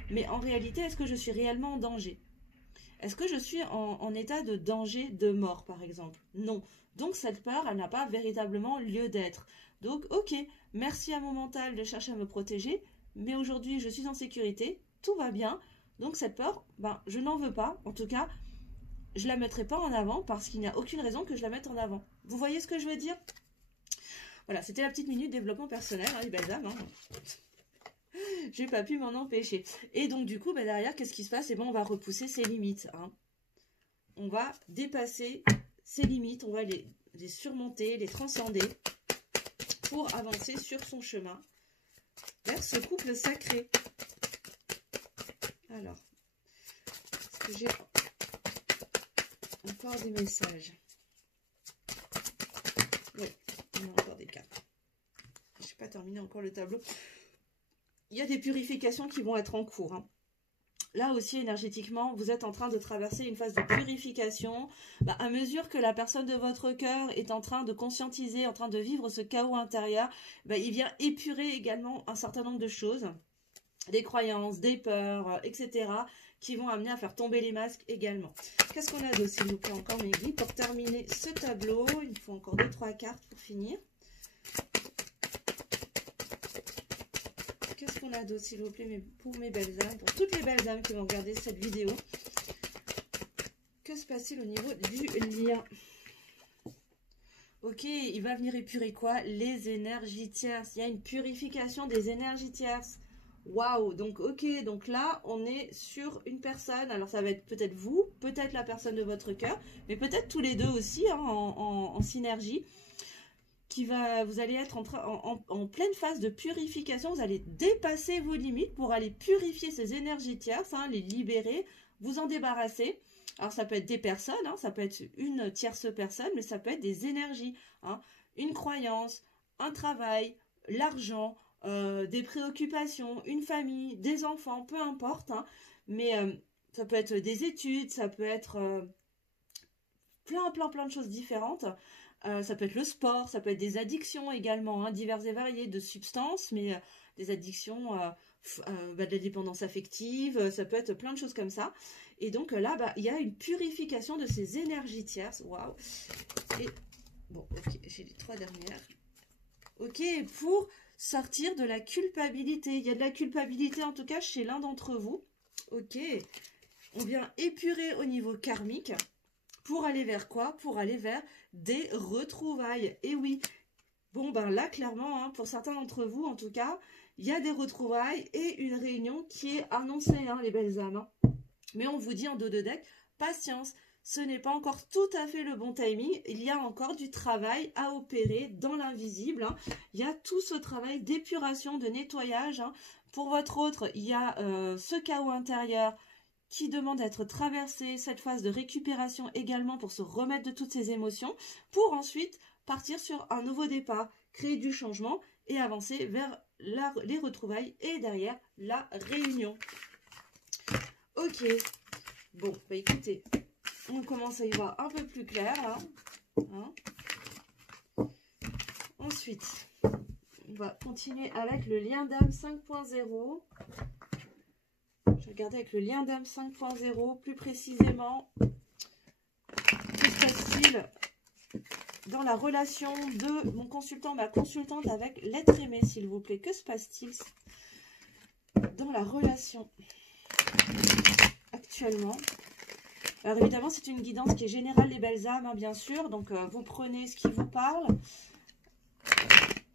Mais en réalité, est-ce que je suis réellement en danger? Est-ce que je suis en état de danger de mort, par exemple? Non. Donc cette peur, elle n'a pas véritablement lieu d'être. Donc ok, merci à mon mental de chercher à me protéger, mais aujourd'hui je suis en sécurité, tout va bien. Donc cette peur, ben, je n'en veux pas. En tout cas, je ne la mettrai pas en avant parce qu'il n'y a aucune raison que je la mette en avant. Vous voyez ce que je veux dire? Voilà, c'était la petite minute développement personnel, hein, les belles âmes. Hein. J'ai pas pu m'en empêcher. Et donc du coup, ben, derrière, qu'est-ce qui se passe? Eh ben, on va repousser ses limites. Hein. On va dépasser ses limites, on va les surmonter, les transcender pour avancer sur son chemin vers ce couple sacré. Alors, est-ce que j'ai encore des messages? Oui, on a encore des cartes. Je n'ai pas terminé encore le tableau. Il y a des purifications qui vont être en cours. Hein. Là aussi, énergétiquement, vous êtes en train de traverser une phase de purification. Bah, à mesure que la personne de votre cœur est en train de conscientiser, en train de vivre ce chaos intérieur, bah, il vient épurer également un certain nombre de choses. Des croyances, des peurs, etc. qui vont amener à faire tomber les masques également. Qu'est-ce qu'on a d'autre, s'il vous plaît, encore mes guides? Pour terminer ce tableau, il me faut encore 2-3 cartes pour finir. Qu'est-ce qu'on a d'autre, s'il vous plaît, pour mes belles âmes, pour toutes les belles âmes qui vont regarder cette vidéo? Que se passe-t-il au niveau du lien? Ok, il va venir épurer quoi? Les énergies tierces. Il y a une purification des énergies tierces. Waouh, donc ok, donc là, on est sur une personne. Alors, ça va être peut-être vous, peut-être la personne de votre cœur, mais peut-être tous les deux aussi, hein, en synergie. Vous allez être en pleine phase de purification, vous allez dépasser vos limites pour aller purifier ces énergies tierces, hein, les libérer, vous en débarrasser. Alors ça peut être des personnes, hein, ça peut être une tierce personne, mais ça peut être des énergies, hein, une croyance, un travail, l'argent, des préoccupations, une famille, des enfants, peu importe, hein, mais ça peut être des études, ça peut être plein de choses différentes. Ça peut être le sport, ça peut être des addictions également, hein, diverses et variées de substances, mais des addictions, de la dépendance affective, ça peut être plein de choses comme ça. Et donc là, il y a une purification de ces énergies tierces. Waouh! Et bon, ok, j'ai les 3 dernières. Ok, pour sortir de la culpabilité. Il y a de la culpabilité en tout cas chez l'un d'entre vous. Ok, on vient épurer au niveau karmique. Pour aller vers quoi? Pour aller vers des retrouvailles. Et oui, bon ben là clairement, hein, pour certains d'entre vous en tout cas, il y a des retrouvailles et une réunion qui est annoncée, hein, les belles âmes. Hein. Mais on vous dit en dos de deck, patience, ce n'est pas encore tout à fait le bon timing. Il y a encore du travail à opérer dans l'invisible. Hein. Il y a tout ce travail d'épuration, de nettoyage. Hein. Pour votre autre, il y a ce chaos intérieur qui demande d'être traversé, cette phase de récupération également pour se remettre de toutes ces émotions, pour ensuite partir sur un nouveau départ, créer du changement et avancer vers les retrouvailles et derrière la réunion. Ok, bon, bah écoutez, on commence à y voir un peu plus clair là. Hein. Ensuite, on va continuer avec le lien d'âme 5.0. Je vais regarder avec le lien d'âme 5.0 plus précisément. Que se passe-t-il dans la relation de mon consultant, ma consultante avec l'être aimé, s'il vous plaît? Que se passe-t-il dans la relation actuellement? Alors évidemment, c'est une guidance qui est générale, les belles âmes, hein, bien sûr. Donc, vous prenez ce qui vous parle.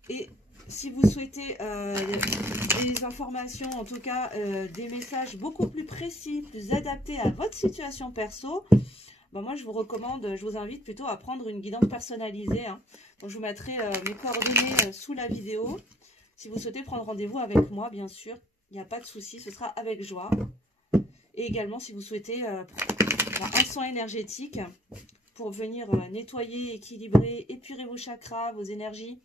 Et si vous souhaitez des informations, en tout cas des messages beaucoup plus précis, plus adaptés à votre situation perso, ben moi je vous recommande, je vous invite plutôt à prendre une guidance personnalisée. Hein. Donc je vous mettrai mes coordonnées sous la vidéo. Si vous souhaitez prendre rendez-vous avec moi, bien sûr, il n'y a pas de souci, ce sera avec joie. Et également si vous souhaitez un soin énergétique pour venir nettoyer, équilibrer, épurer vos chakras, vos énergies.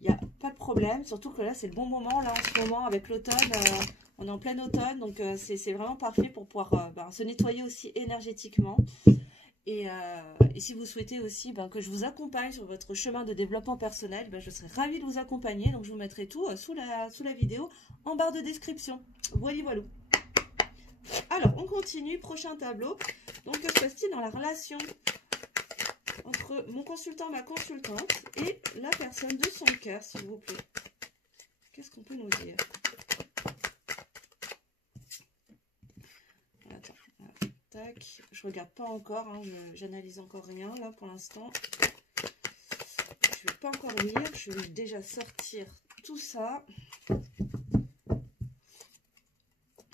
Il n'y a pas de problème, surtout que là, c'est le bon moment, là, en ce moment, avec l'automne. On est en plein automne, donc c'est vraiment parfait pour pouvoir se nettoyer aussi énergétiquement. Et si vous souhaitez aussi que je vous accompagne sur votre chemin de développement personnel, je serai ravie de vous accompagner. Donc, je vous mettrai tout sous la vidéo en barre de description. Voilà, voilà. Alors, on continue, prochain tableau. Donc, que se passe-t-il dans la relation entre mon consultant, ma consultante et la personne de son cœur, s'il vous plaît? Qu'est-ce qu'on peut nous dire? Attends, voilà. Tac, je regarde pas encore, hein, j'analyse encore rien là pour l'instant. Je vais pas encore lire, je vais déjà sortir tout ça.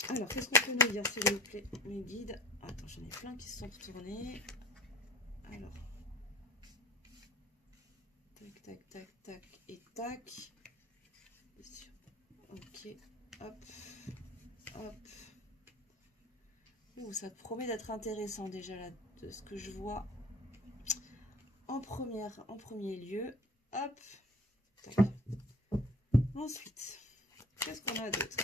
Alors, qu'est-ce qu'on peut nous dire, s'il vous plaît, mes guides? Attends, j'en ai plein qui se sont retournés. Alors, tac, tac, tac, tac et tac. Ok, hop, hop. Ouh, ça promet d'être intéressant déjà là, de ce que je vois en premier lieu. Hop, tac. Ensuite, qu'est-ce qu'on a d'autre?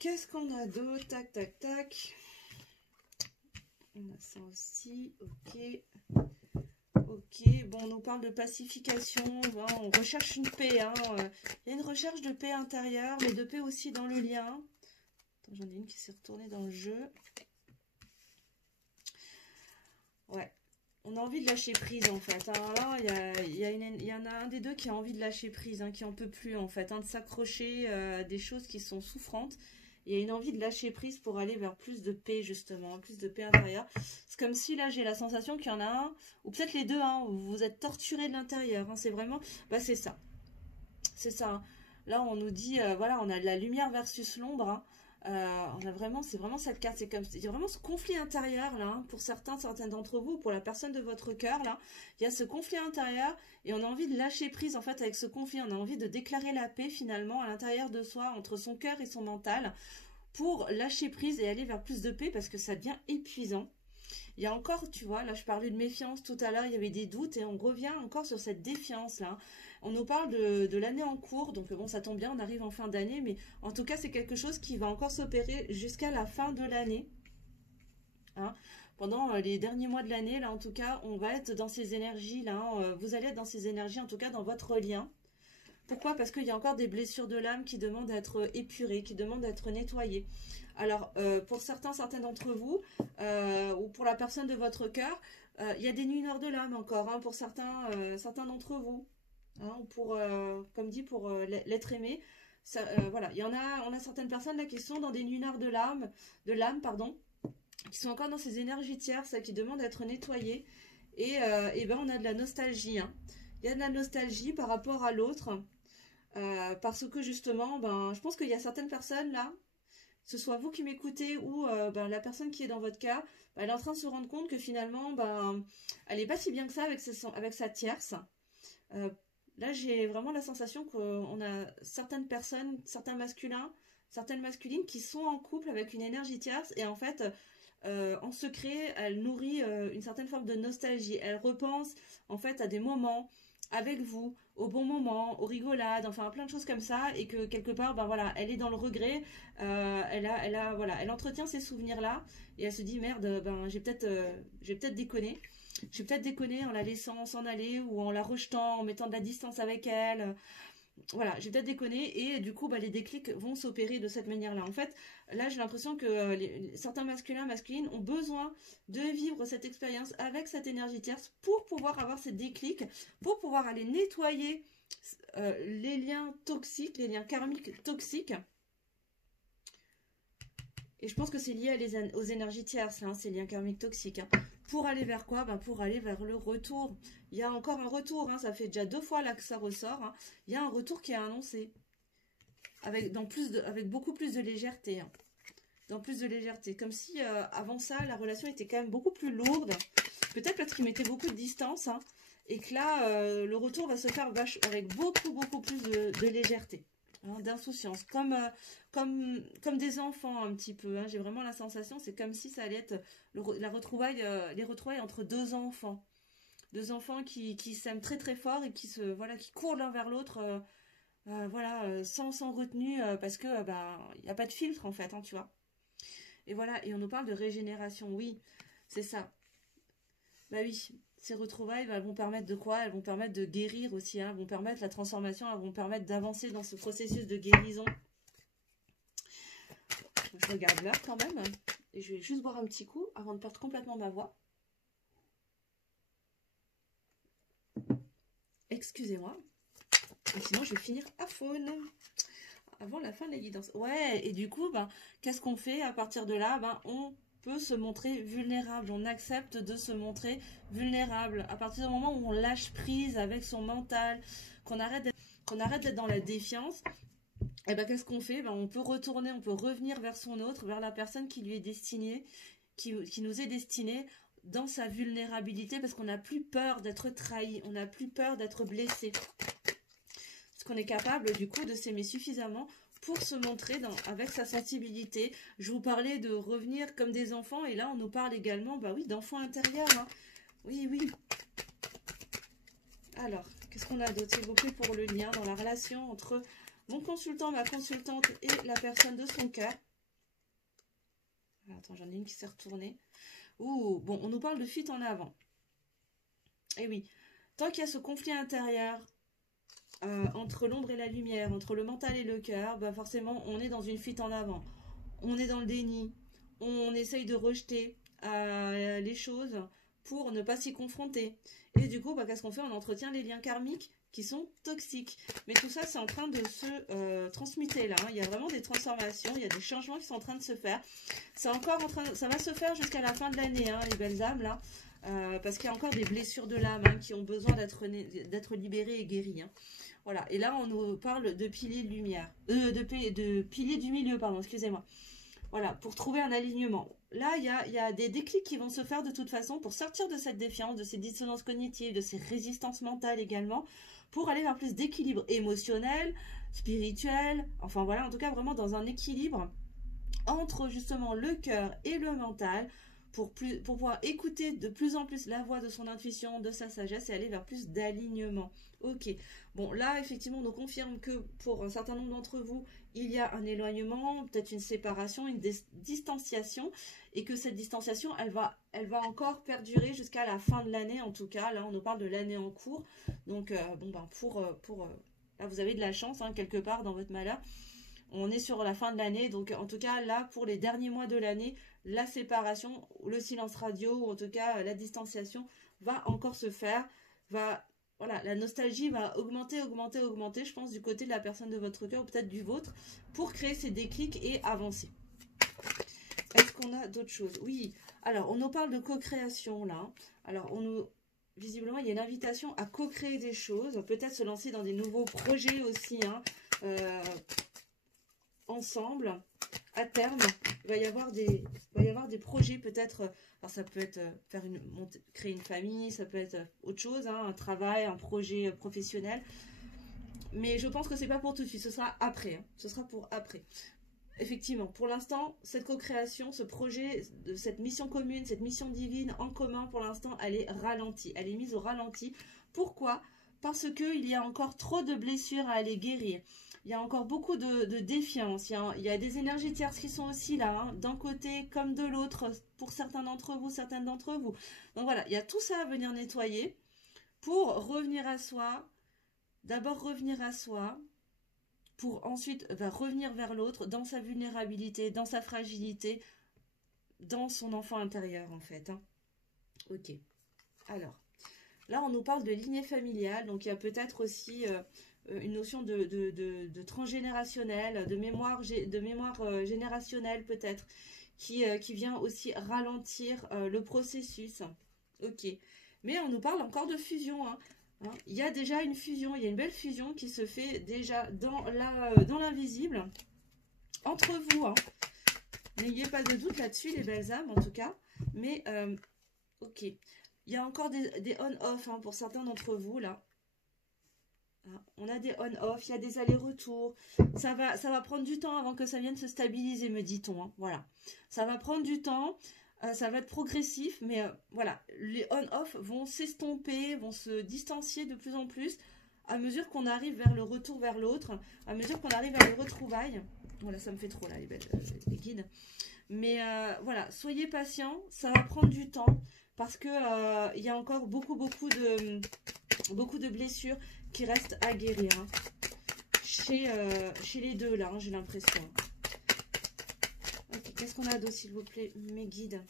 Qu'est-ce qu'on a d'autre? Tac, tac, tac. On a ça aussi, ok. Ok, bon, on nous parle de pacification, bon, on recherche une paix, hein. Il y a une recherche de paix intérieure, mais de paix aussi dans le lien. J'en ai une qui s'est retournée dans le jeu. Ouais, on a envie de lâcher prise en fait. Alors là, il y en a un des deux qui a envie de lâcher prise, hein, qui en peut plus en fait, hein, de s'accrocher à des choses qui sont souffrantes. Il y a une envie de lâcher prise pour aller vers plus de paix justement, plus de paix intérieure. C'est comme si là j'ai la sensation qu'il y en a un, ou peut-être les deux, hein, où vous vous êtes torturé de l'intérieur. Hein, c'est vraiment, bah c'est ça. C'est ça. Hein. Là on nous dit, voilà, on a la lumière versus l'ombre. Hein. On a vraiment, c'est vraiment cette carte, c'est comme, il y a vraiment ce conflit intérieur là, hein, pour certaines d'entre vous, pour la personne de votre cœur là, il y a ce conflit intérieur et on a envie de lâcher prise en fait avec ce conflit, on a envie de déclarer la paix finalement à l'intérieur de soi, entre son cœur et son mental, pour lâcher prise et aller vers plus de paix parce que ça devient épuisant. Il y a encore, tu vois, là je parlais de méfiance tout à l'heure, il y avait des doutes et on revient encore sur cette défiance là. On nous parle de l'année en cours, donc bon ça tombe bien, on arrive en fin d'année, mais en tout cas c'est quelque chose qui va encore s'opérer jusqu'à la fin de l'année. Hein. Pendant les derniers mois de l'année, là en tout cas, on va être dans ces énergies là, hein, vous allez être dans ces énergies en tout cas dans votre lien. Pourquoi? Parce qu'il y a encore des blessures de l'âme qui demandent d'être épurées, qui demandent d'être nettoyées. Alors, pour certains d'entre vous, ou pour la personne de votre cœur, il y a des nuits noires de l'âme encore, hein, pour certains d'entre vous. Hein, ou pour, comme dit, pour l'être aimé. Ça, voilà, on a certaines personnes là qui sont dans des nuits noires de l'âme, pardon, qui sont encore dans ces énergies tierces, qui demandent d'être nettoyées. Et ben, on a de la nostalgie. Hein. Il y a de la nostalgie par rapport à l'autre. Parce que justement, ben, je pense qu'il y a certaines personnes là, que ce soit vous qui m'écoutez ou ben, la personne qui est dans votre cas, ben, elle est en train de se rendre compte que finalement, ben, elle n'est pas si bien que ça avec sa tierce. Euh, Là, j'ai vraiment la sensation qu'on a certaines personnes, certains masculins, certaines masculines qui sont en couple avec une énergie tierce et en fait, en secret, elle nourrit une certaine forme de nostalgie. Elle repense en fait à des moments avec vous, au bon moment, aux rigolades, enfin plein de choses comme ça, et que quelque part, ben voilà, elle est dans le regret, voilà, elle entretient ces souvenirs-là, et elle se dit merde, ben j'ai peut-être déconné. J'ai peut-être déconné en la laissant s'en aller ou en la rejetant, en mettant de la distance avec elle. Voilà, j'ai peut-être déconné et du coup, bah, les déclics vont s'opérer de cette manière-là. En fait, là, j'ai l'impression que certains masculins, masculines ont besoin de vivre cette expérience avec cette énergie tierce pour pouvoir avoir ces déclics, pour pouvoir aller nettoyer les liens toxiques, les liens karmiques toxiques. Et je pense que c'est lié aux énergies tierces, hein, ces liens karmiques toxiques. Hein. Pour aller vers quoi? Ben pour aller vers le retour. Il y a encore un retour, hein, ça fait déjà 2 fois là que ça ressort. Hein. Il y a un retour qui est annoncé. Avec beaucoup plus de légèreté. Hein. Dans plus de légèreté. Comme si avant ça, la relation était quand même beaucoup plus lourde. Peut-être parce qu'il mettait beaucoup de distance. Hein, et que là, le retour va se faire avec beaucoup plus de légèreté. Hein, d'insouciance, comme des enfants un petit peu. Hein. J'ai vraiment la sensation, c'est comme si ça allait être les retrouvailles entre deux enfants. Deux enfants qui s'aiment très fort et qui courent l'un vers l'autre, voilà, sans retenue, parce que bah, il n'y a pas de filtre en fait, hein, tu vois. Et voilà, et on nous parle de régénération, oui, c'est ça. Bah oui, Ces retrouvailles, elles vont permettre de quoi? Elles vont permettre de guérir aussi, hein, elles vont permettre la transformation, elles vont permettre d'avancer dans ce processus de guérison. Je regarde l'heure quand même, et je vais juste boire un petit coup avant de perdre complètement ma voix. Excusez-moi, sinon je vais finir à faune avant la fin de la guidance. Ouais, et du coup, ben, qu'est-ce qu'on fait à partir de là? Ben, on peut se montrer vulnérable, on accepte de se montrer vulnérable. À partir du moment où on lâche prise avec son mental, qu'on arrête d'être dans la défiance, et ben, qu'est-ce qu'on fait? Ben, on peut retourner, on peut revenir vers son autre, vers la personne qui lui est destinée, qui nous est destinée, dans sa vulnérabilité, parce qu'on n'a plus peur d'être trahi, on n'a plus peur d'être blessé. Parce qu'on est capable, du coup, de s'aimer suffisamment pour se montrer avec sa sensibilité. Je vous parlais de revenir comme des enfants, et là, on nous parle également, bah oui, d'enfants intérieurs. Hein. Oui, oui. Alors, qu'est-ce qu'on a d'autre, s'il vous plaît, pour le lien dans la relation entre mon consultant, ma consultante et la personne de son cœur? Attends, j'en ai une qui s'est retournée. Ouh, bon, on nous parle de fuite en avant. Et oui, tant qu'il y a ce conflit intérieur entre l'ombre et la lumière, entre le mental et le cœur, bah forcément, on est dans une fuite en avant. On est dans le déni. On essaye de rejeter les choses pour ne pas s'y confronter. Et du coup, bah, qu'est-ce qu'on fait? On entretient les liens karmiques qui sont toxiques. Mais tout ça, c'est en train de se transmuter là. Hein. Il y a vraiment des transformations, il y a des changements qui sont en train de se faire. C'est encore en train, ça va se faire jusqu'à la fin de l'année, hein, les belles âmes là. Parce qu'il y a encore des blessures de l'âme hein, qui ont besoin d'être libérées et guéries. Hein. Voilà. Et là, on nous parle de piliers de lumière. De piliers du milieu, pardon, excusez-moi. Voilà, pour trouver un alignement. Là, il y a des déclics qui vont se faire de toute façon pour sortir de cette défiance, de ces dissonances cognitives, de ces résistances mentales également, pour aller vers plus d'équilibre émotionnel, spirituel, enfin voilà, en tout cas vraiment dans un équilibre entre justement le cœur et le mental, pour pouvoir écouter de plus en plus la voix de son intuition, de sa sagesse et aller vers plus d'alignement. Ok, bon là effectivement on nous confirme que pour un certain nombre d'entre vous, il y a un éloignement, peut-être une séparation, une distanciation, et que cette distanciation, elle va encore perdurer jusqu'à la fin de l'année en tout cas. Là on nous parle de l'année en cours, donc bon ben là vous avez de la chance hein, quelque part dans votre malheur. On est sur la fin de l'année, donc en tout cas là pour les derniers mois de l'année, la séparation, le silence radio, ou en tout cas la distanciation va encore se faire, voilà, la nostalgie va augmenter, je pense, du côté de la personne de votre cœur, ou peut-être du vôtre, pour créer ces déclics et avancer. Est-ce qu'on a d'autres choses? Oui, alors on nous parle de co-création là, alors visiblement il y a une invitation à co-créer des choses, peut-être se lancer dans des nouveaux projets aussi, hein, ensemble, à terme, il va y avoir des projets peut-être, alors ça peut être créer une famille, ça peut être autre chose, hein, un travail, un projet professionnel, mais je pense que c'est pas pour tout de suite, ce sera après, hein, ce sera pour après. Effectivement, pour l'instant, cette co-création, ce projet, cette mission commune, cette mission divine en commun, pour l'instant, elle est ralentie, elle est mise au ralenti. Pourquoi? Parce qu'il y a encore trop de blessures à aller guérir. Il y a encore beaucoup de défiance. Il y a des énergies tierces qui sont aussi là, hein, d'un côté comme de l'autre, pour certaines d'entre vous. Donc voilà, il y a tout ça à venir nettoyer pour revenir à soi. D'abord revenir à soi, pour ensuite revenir vers l'autre, dans sa vulnérabilité, dans sa fragilité, dans son enfant intérieur en fait. Hein. Ok. Alors, là on nous parle de lignée familiale, donc il y a peut-être aussi... une notion de transgénérationnel, de mémoire générationnelle peut-être, qui vient aussi ralentir le processus. Ok. Mais on nous parle encore de fusion. Hein. Il y a déjà une fusion, il y a une belle fusion qui se fait déjà dans l'invisible, entre vous. Hein. N'ayez pas de doute là-dessus, les belles âmes en tout cas. Mais, ok. Il y a encore des on-off hein, pour certains d'entre vous là. On a des on-off, il y a des allers-retours. Ça va prendre du temps avant que ça vienne se stabiliser, me dit-on. Hein. Voilà. Ça va prendre du temps, ça va être progressif, mais voilà. Les on-off vont s'estomper, vont se distancier de plus en plus à mesure qu'on arrive vers le retour vers l'autre, à mesure qu'on arrive vers les retrouvailles. Voilà, ça me fait trop là, les guides. Mais voilà, soyez patients, ça va prendre du temps. parce que il y a encore beaucoup de blessures qui restent à guérir hein, chez les deux là, hein, j'ai l'impression. Okay, qu'est-ce qu'on a d'autre s'il vous plaît, mes guides?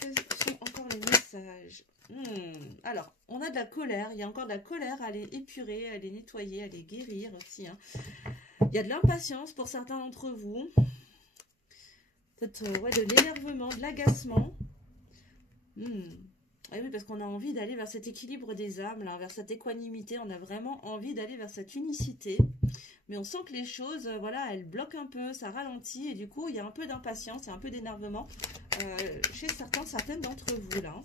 Quels sont encore les messages? Alors, on a de la colère, il y a encore de la colère à les épurer, à les nettoyer, à les guérir aussi. Hein. Il y a de l'impatience pour certains d'entre vous. Peut-être ouais, de l'énervement, de l'agacement. Ah oui, parce qu'on a envie d'aller vers cet équilibre des âmes, là, vers cette équanimité. On a vraiment envie d'aller vers cette unicité. Mais on sent que les choses, voilà, elles bloquent un peu, ça ralentit. Et du coup, il y a un peu d'impatience, il y a un peu d'énervement chez certaines d'entre vous, là.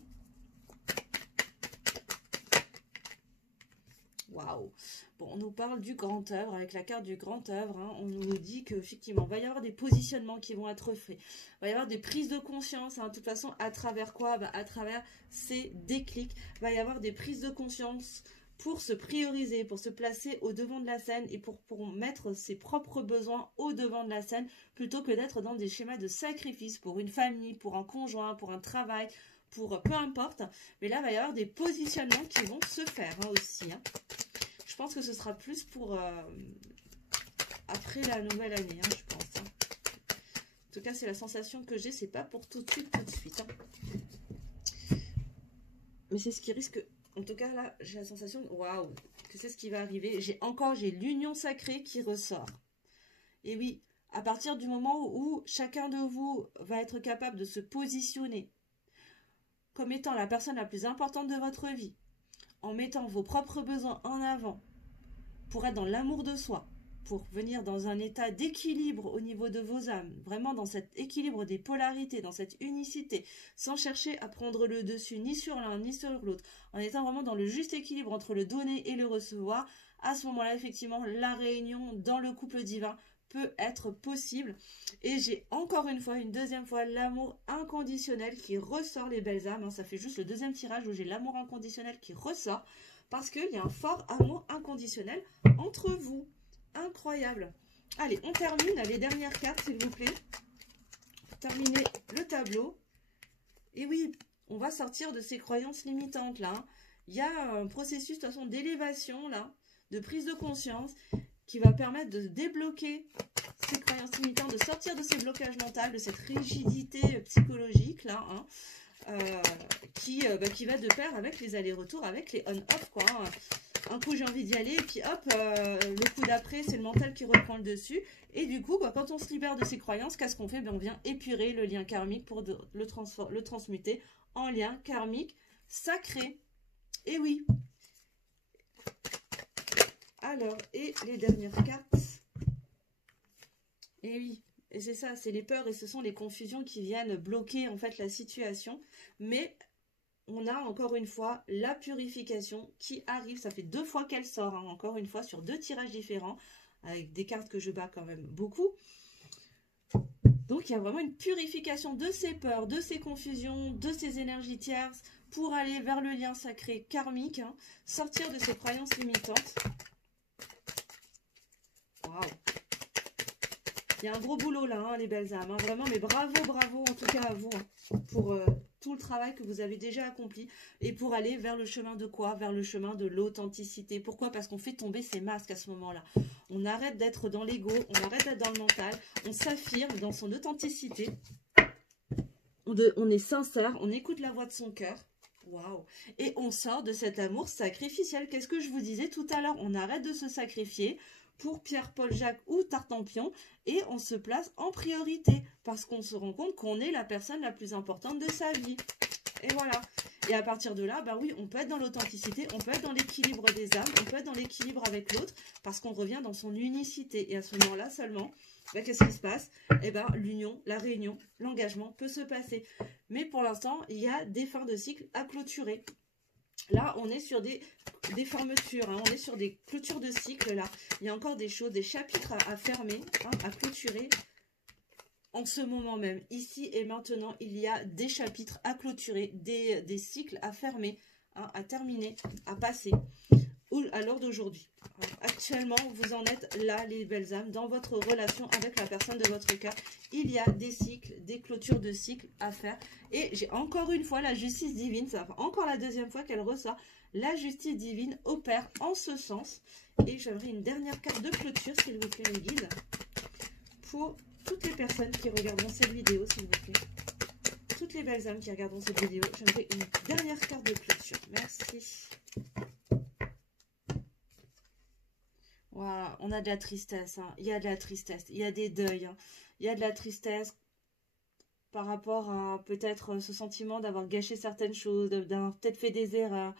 Waouh! Bon, on nous parle du grand œuvre, avec la carte du grand œuvre, hein, on nous dit qu'effectivement, il va y avoir des positionnements qui vont être faits, il va y avoir des prises de conscience, hein, de toute façon, à travers quoi? À travers ces déclics, il va y avoir des prises de conscience pour se prioriser, pour se placer au devant de la scène et pour mettre ses propres besoins au devant de la scène, plutôt que d'être dans des schémas de sacrifice pour une famille, pour un conjoint, pour un travail, pour peu importe. Mais là, il va y avoir des positionnements qui vont se faire hein, aussi, hein. Je pense que ce sera plus pour après la nouvelle année, hein, je pense. Hein. En tout cas, c'est la sensation que j'ai. C'est pas pour tout de suite, hein. Mais c'est ce qui risque. En tout cas, là, j'ai la sensation, waouh, que c'est ce qui va arriver. J'ai l'union sacrée qui ressort. Et oui, à partir du moment où chacun de vous va être capable de se positionner comme étant la personne la plus importante de votre vie, en mettant vos propres besoins en avant, pour être dans l'amour de soi, pour venir dans un état d'équilibre au niveau de vos âmes, vraiment dans cet équilibre des polarités, dans cette unicité, sans chercher à prendre le dessus ni sur l'un ni sur l'autre, en étant vraiment dans le juste équilibre entre le donner et le recevoir, à ce moment-là, effectivement, la réunion dans le couple divin peut être possible. Et j'ai encore une fois, une deuxième fois, l'amour inconditionnel qui ressort, les belles âmes. Hein. Ça fait juste le deuxième tirage où j'ai l'amour inconditionnel qui ressort, parce qu'il y a un fort amour inconditionnel entre vous. Incroyable. Allez, on termine les dernières cartes, s'il vous plaît. Terminer le tableau. Et oui, on va sortir de ces croyances limitantes, là. Il y a un processus, de toute façon, d'élévation, là, de prise de conscience, qui va permettre de débloquer ces croyances limitantes, de sortir de ces blocages mentaux, de cette rigidité psychologique, là, hein, qui va de pair avec les allers-retours, avec les on-off, quoi. Hein. Un coup, j'ai envie d'y aller, et puis hop, le coup d'après, c'est le mental qui reprend le dessus. Et du coup, quand on se libère de ces croyances, qu'est-ce qu'on fait? On vient épurer le lien karmique pour le transmuter en lien karmique sacré. Et oui. Alors, et les dernières cartes. Et oui. Et c'est ça, c'est les peurs et ce sont les confusions qui viennent bloquer en fait la situation. Mais on a encore une fois la purification qui arrive. Ça fait 2 fois qu'elle sort, hein, encore une fois, sur 2 tirages différents, avec des cartes que je bats quand même beaucoup. Donc il y a vraiment une purification de ces peurs, de ces confusions, de ces énergies tierces, pour aller vers le lien sacré karmique, hein, sortir de ces croyances limitantes. Waouh! Il y a un gros boulot là, hein, les belles âmes. Hein, vraiment, mais bravo, bravo en tout cas à vous hein, pour tout le travail que vous avez déjà accompli. Et pour aller vers le chemin de quoi? Vers le chemin de l'authenticité. Pourquoi? Parce qu'on fait tomber ces masques à ce moment-là. On arrête d'être dans l'ego, on arrête d'être dans le mental. On s'affirme dans son authenticité. On est sincère, on écoute la voix de son cœur. Waouh! Et on sort de cet amour sacrificiel. Qu'est-ce que je vous disais tout à l'heure? On arrête de se sacrifier pour Pierre, Paul, Jacques ou Tartampion et on se place en priorité parce qu'on se rend compte qu'on est la personne la plus importante de sa vie. Et voilà. Et à partir de là, bah oui, on peut être dans l'authenticité, on peut être dans l'équilibre des âmes, on peut être dans l'équilibre avec l'autre parce qu'on revient dans son unicité. Et à ce moment-là seulement, bah, qu'est-ce qui se passe? Eh ben, l'union, la réunion, l'engagement peut se passer. Mais pour l'instant, il y a des fins de cycle à clôturer. Là, on est sur des fermetures, hein, on est sur des clôtures de cycle, là. Il y a encore des choses, des chapitres à fermer, hein, à clôturer en ce moment même. Ici et maintenant, il y a des chapitres à clôturer, des cycles à fermer, hein, à terminer, à passer. à l'heure d'aujourd'hui. Actuellement, vous en êtes là, les belles âmes, dans votre relation avec la personne de votre cœur. Il y a des cycles, des clôtures de cycles à faire. Et j'ai encore une fois la justice divine, ça va encore la deuxième fois qu'elle ressort. La justice divine opère en ce sens. Et j'aimerais une dernière carte de clôture, s'il vous plaît, mes guides, pour toutes les personnes qui regarderont cette vidéo, s'il vous plaît. Toutes les belles âmes qui regarderont cette vidéo, j'aimerais une dernière carte de clôture. Merci. Wow, on a de la tristesse, hein. Il y a de la tristesse, il y a des deuils, hein. Il y a de la tristesse par rapport à peut-être ce sentiment d'avoir gâché certaines choses, d'avoir peut-être fait des erreurs.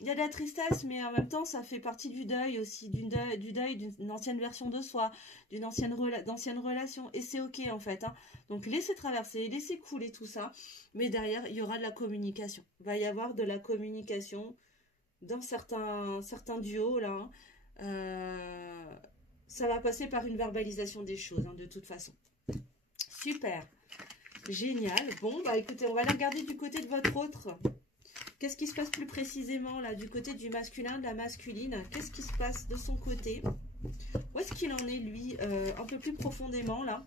Il y a de la tristesse, mais en même temps, ça fait partie du deuil aussi, du deuil d'une ancienne version de soi, d'ancienne relation. Et c'est ok en fait, hein. Donc laissez traverser, laissez couler tout ça. Mais derrière, il y aura de la communication. Il va y avoir de la communication dans certains duos là, hein. Ça va passer par une verbalisation des choses, hein, de toute façon. Super, génial. Bon, bah écoutez, on va aller regarder du côté de votre autre. Qu'est-ce qui se passe plus précisément là, du côté du masculin, de la masculine? Qu'est-ce qui se passe de son côté? Où est-ce qu'il en est, lui, un peu plus profondément là?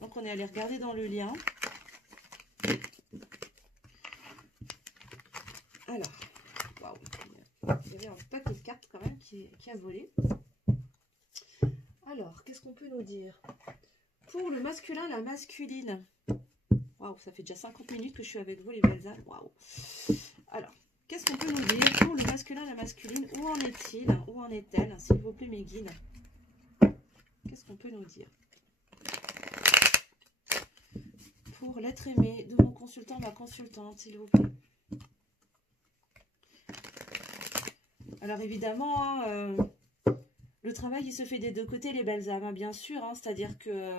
Donc on est allé regarder dans le lien. Alors, waouh, il y avait un paquet de cartes quand même qui a volé. Alors, qu'est-ce qu'on peut nous dire? Pour le masculin, la masculine. Waouh, ça fait déjà 50 minutes que je suis avec vous, les belles âmes. Waouh. Alors, qu'est-ce qu'on peut nous dire pour le masculin, la masculine? Où en est-il? Où en est-elle? S'il vous plaît, mes guides. Qu'est-ce qu'on peut nous dire pour l'être aimé de mon consultant, ma consultante, s'il vous plaît? Alors évidemment, hein, le travail il se fait des deux côtés, les belles âmes, hein, bien sûr, hein, c'est-à-dire que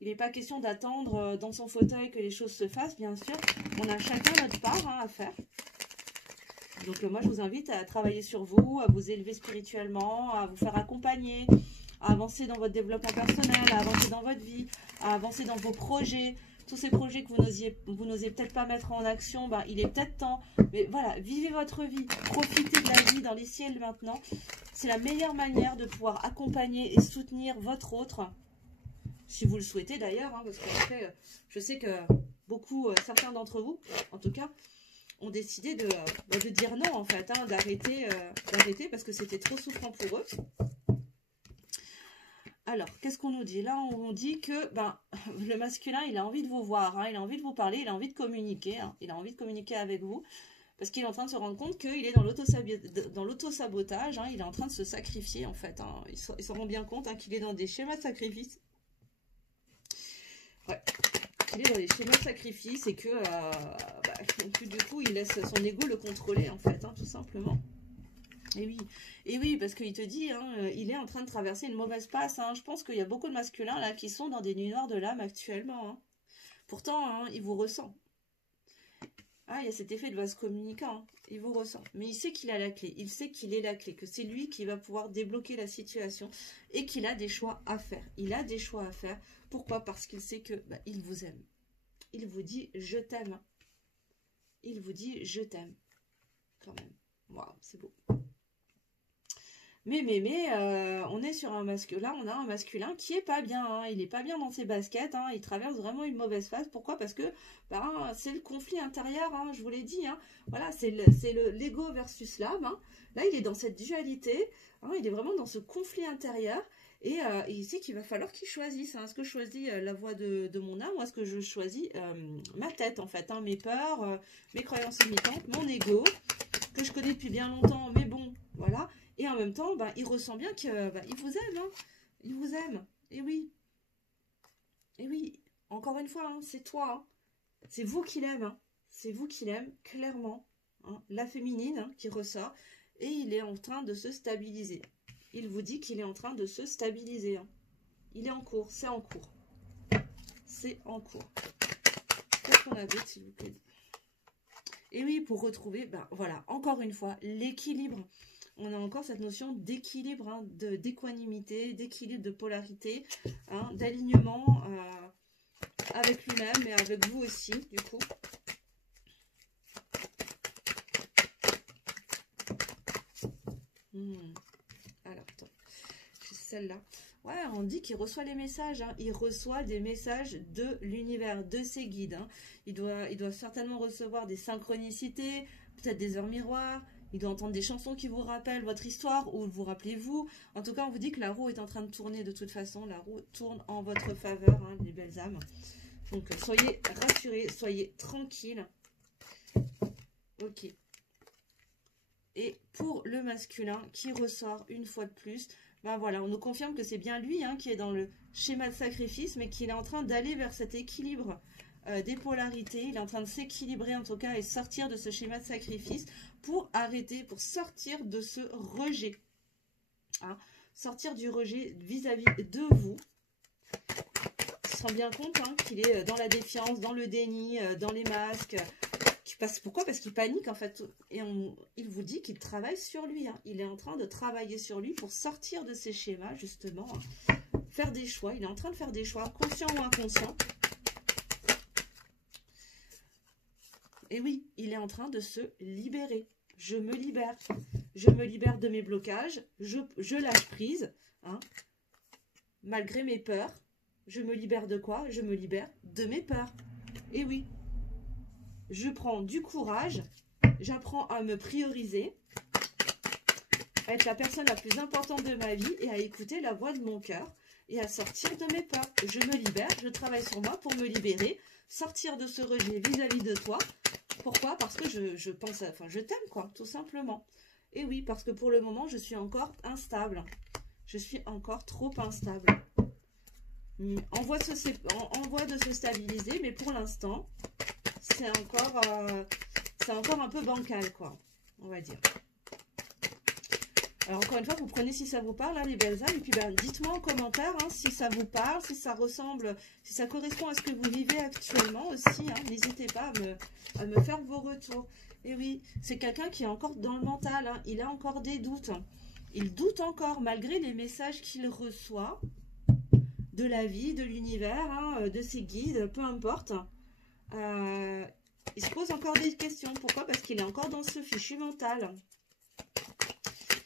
il n'est pas question d'attendre dans son fauteuil que les choses se fassent, bien sûr. On a chacun notre part, hein, à faire. Donc moi je vous invite à travailler sur vous, à vous élever spirituellement, à vous faire accompagner, à avancer dans votre développement personnel, à avancer dans votre vie, à avancer dans vos projets. Tous ces projets que vous n'osez peut-être pas mettre en action, ben, il est peut-être temps. Mais voilà, vivez votre vie, profitez de la vie dans les ciels maintenant. C'est la meilleure manière de pouvoir accompagner et soutenir votre autre, si vous le souhaitez d'ailleurs, hein, parce qu'après, je sais que beaucoup, certains d'entre vous, en tout cas, ont décidé de dire non, en fait, hein, d'arrêter parce que c'était trop souffrant pour eux. Alors, qu'est-ce qu'on nous dit? Là, on dit que ben, le masculin, il a envie de vous voir, hein, il a envie de vous parler, il a envie de communiquer, hein, il a envie de communiquer avec vous, parce qu'il est en train de se rendre compte qu'il est dans l'auto-sabotage, hein, il est en train de se sacrifier, en fait. Hein, il s'en rend bien compte, hein, qu'il est dans des schémas de sacrifice. Ouais, il est dans des schémas de sacrifice et que, du coup, il laisse son ego le contrôler, en fait, hein, tout simplement. Et oui, parce qu'il te dit, hein, il est en train de traverser une mauvaise passe. Hein. Je pense qu'il y a beaucoup de masculins là qui sont dans des nuits noires de l'âme actuellement. Hein. Pourtant, hein, il vous ressent. Ah, il y a cet effet de vase communicant. Hein. Il vous ressent. Mais il sait qu'il a la clé. Il sait qu'il est la clé. Que c'est lui qui va pouvoir débloquer la situation. Et qu'il a des choix à faire. Il a des choix à faire. Pourquoi? Parce qu'il sait que il vous aime. Il vous dit « je t'aime ». Il vous dit « je t'aime ». Quand même. Waouh, c'est beau. Mais, on est sur un masculin. Là, on a un masculin qui est pas bien. Hein. Il est pas bien dans ses baskets. Hein. Il traverse vraiment une mauvaise phase. Pourquoi? Parce que c'est le conflit intérieur. Hein, je vous l'ai dit. Hein. Voilà, c'est l'ego versus l'âme. Hein. Là, il est dans cette dualité. Hein. Il est vraiment dans ce conflit intérieur. Et il sait qu'il va falloir qu'il choisisse. Hein. Est-ce que je choisis la voie de mon âme ou est-ce que je choisis ma tête, en fait, hein, mes peurs, mes croyances limitantes, mon ego, que je connais depuis bien longtemps. Mais bon, voilà. Et en même temps, il ressent bien qu'il vous aime. Hein. Il vous aime. Et oui. Et oui. Encore une fois, hein, c'est toi. Hein. C'est vous qui l'aime. Hein. C'est vous qui l'aime, clairement. Hein. La féminine hein, qui ressort. Et il est en train de se stabiliser. Il vous dit qu'il est en train de se stabiliser. Hein. Il est en cours. C'est en cours. C'est en cours. Qu'est-ce qu'on a d'autre, s'il vous plaît? Et oui, pour retrouver, voilà, encore une fois, l'équilibre. On a encore cette notion d'équilibre, hein, d'équanimité, d'équilibre, de polarité, hein, d'alignement avec lui-même, mais avec vous aussi, du coup. Alors, attends. C'est celle-là. Ouais, on dit qu'il reçoit les messages. Hein. Il reçoit des messages de l'univers, de ses guides. Hein. Il doit certainement recevoir des synchronicités, peut-être des heures miroirs. Il doit entendre des chansons qui vous rappellent votre histoire ou vous rappelez-vous. En tout cas, on vous dit que la roue est en train de tourner de toute façon. La roue tourne en votre faveur, hein, les belles âmes. Donc, soyez rassurés, soyez tranquilles. Ok. Et pour le masculin qui ressort une fois de plus, ben voilà, on nous confirme que c'est bien lui hein, qui est dans le schéma de sacrifice, mais qu'il est en train d'aller vers cet équilibre des polarités. Il est en train de s'équilibrer en tout cas et sortir de ce schéma de sacrifice pour arrêter, pour sortir de ce rejet. Hein, sortir du rejet vis-à-vis de vous. Il se rend bien compte hein, qu'il est dans la défiance, dans le déni, dans les masques. Pourquoi? Parce qu'il panique en fait. Et il vous dit qu'il travaille sur lui. Hein. Il est en train de travailler sur lui pour sortir de ces schémas justement. Hein. Faire des choix. Il est en train de faire des choix, conscients ou inconscients. Et oui, il est en train de se libérer. Je me libère. Je me libère de mes blocages. Je lâche prise. Hein. Malgré mes peurs. Je me libère de quoi? Je me libère de mes peurs. Et oui. Je prends du courage, j'apprends à me prioriser, à être la personne la plus importante de ma vie et à écouter la voix de mon cœur et à sortir de mes peurs. Je me libère, je travaille sur moi pour me libérer, sortir de ce rejet vis-à-vis de toi. Pourquoi? Parce que je pense, enfin je t'aime quoi, tout simplement. Et oui, parce que pour le moment, je suis encore instable. Je suis encore trop instable. On voit de se stabiliser, mais pour l'instant... c'est encore un peu bancal, quoi, on va dire. Alors, encore une fois, vous prenez si ça vous parle, hein, les belles âmes, et puis ben, dites-moi en commentaire hein, si ça vous parle, si ça ressemble, si ça correspond à ce que vous vivez actuellement aussi. Hein, n'hésitez pas à me faire vos retours. Et oui, c'est quelqu'un qui est encore dans le mental, hein, il a encore des doutes. Il doute encore, malgré les messages qu'il reçoit de la vie, de l'univers, hein, de ses guides, peu importe. Il se pose encore des questions. Pourquoi? Parce qu'il est encore dans ce fichu mental.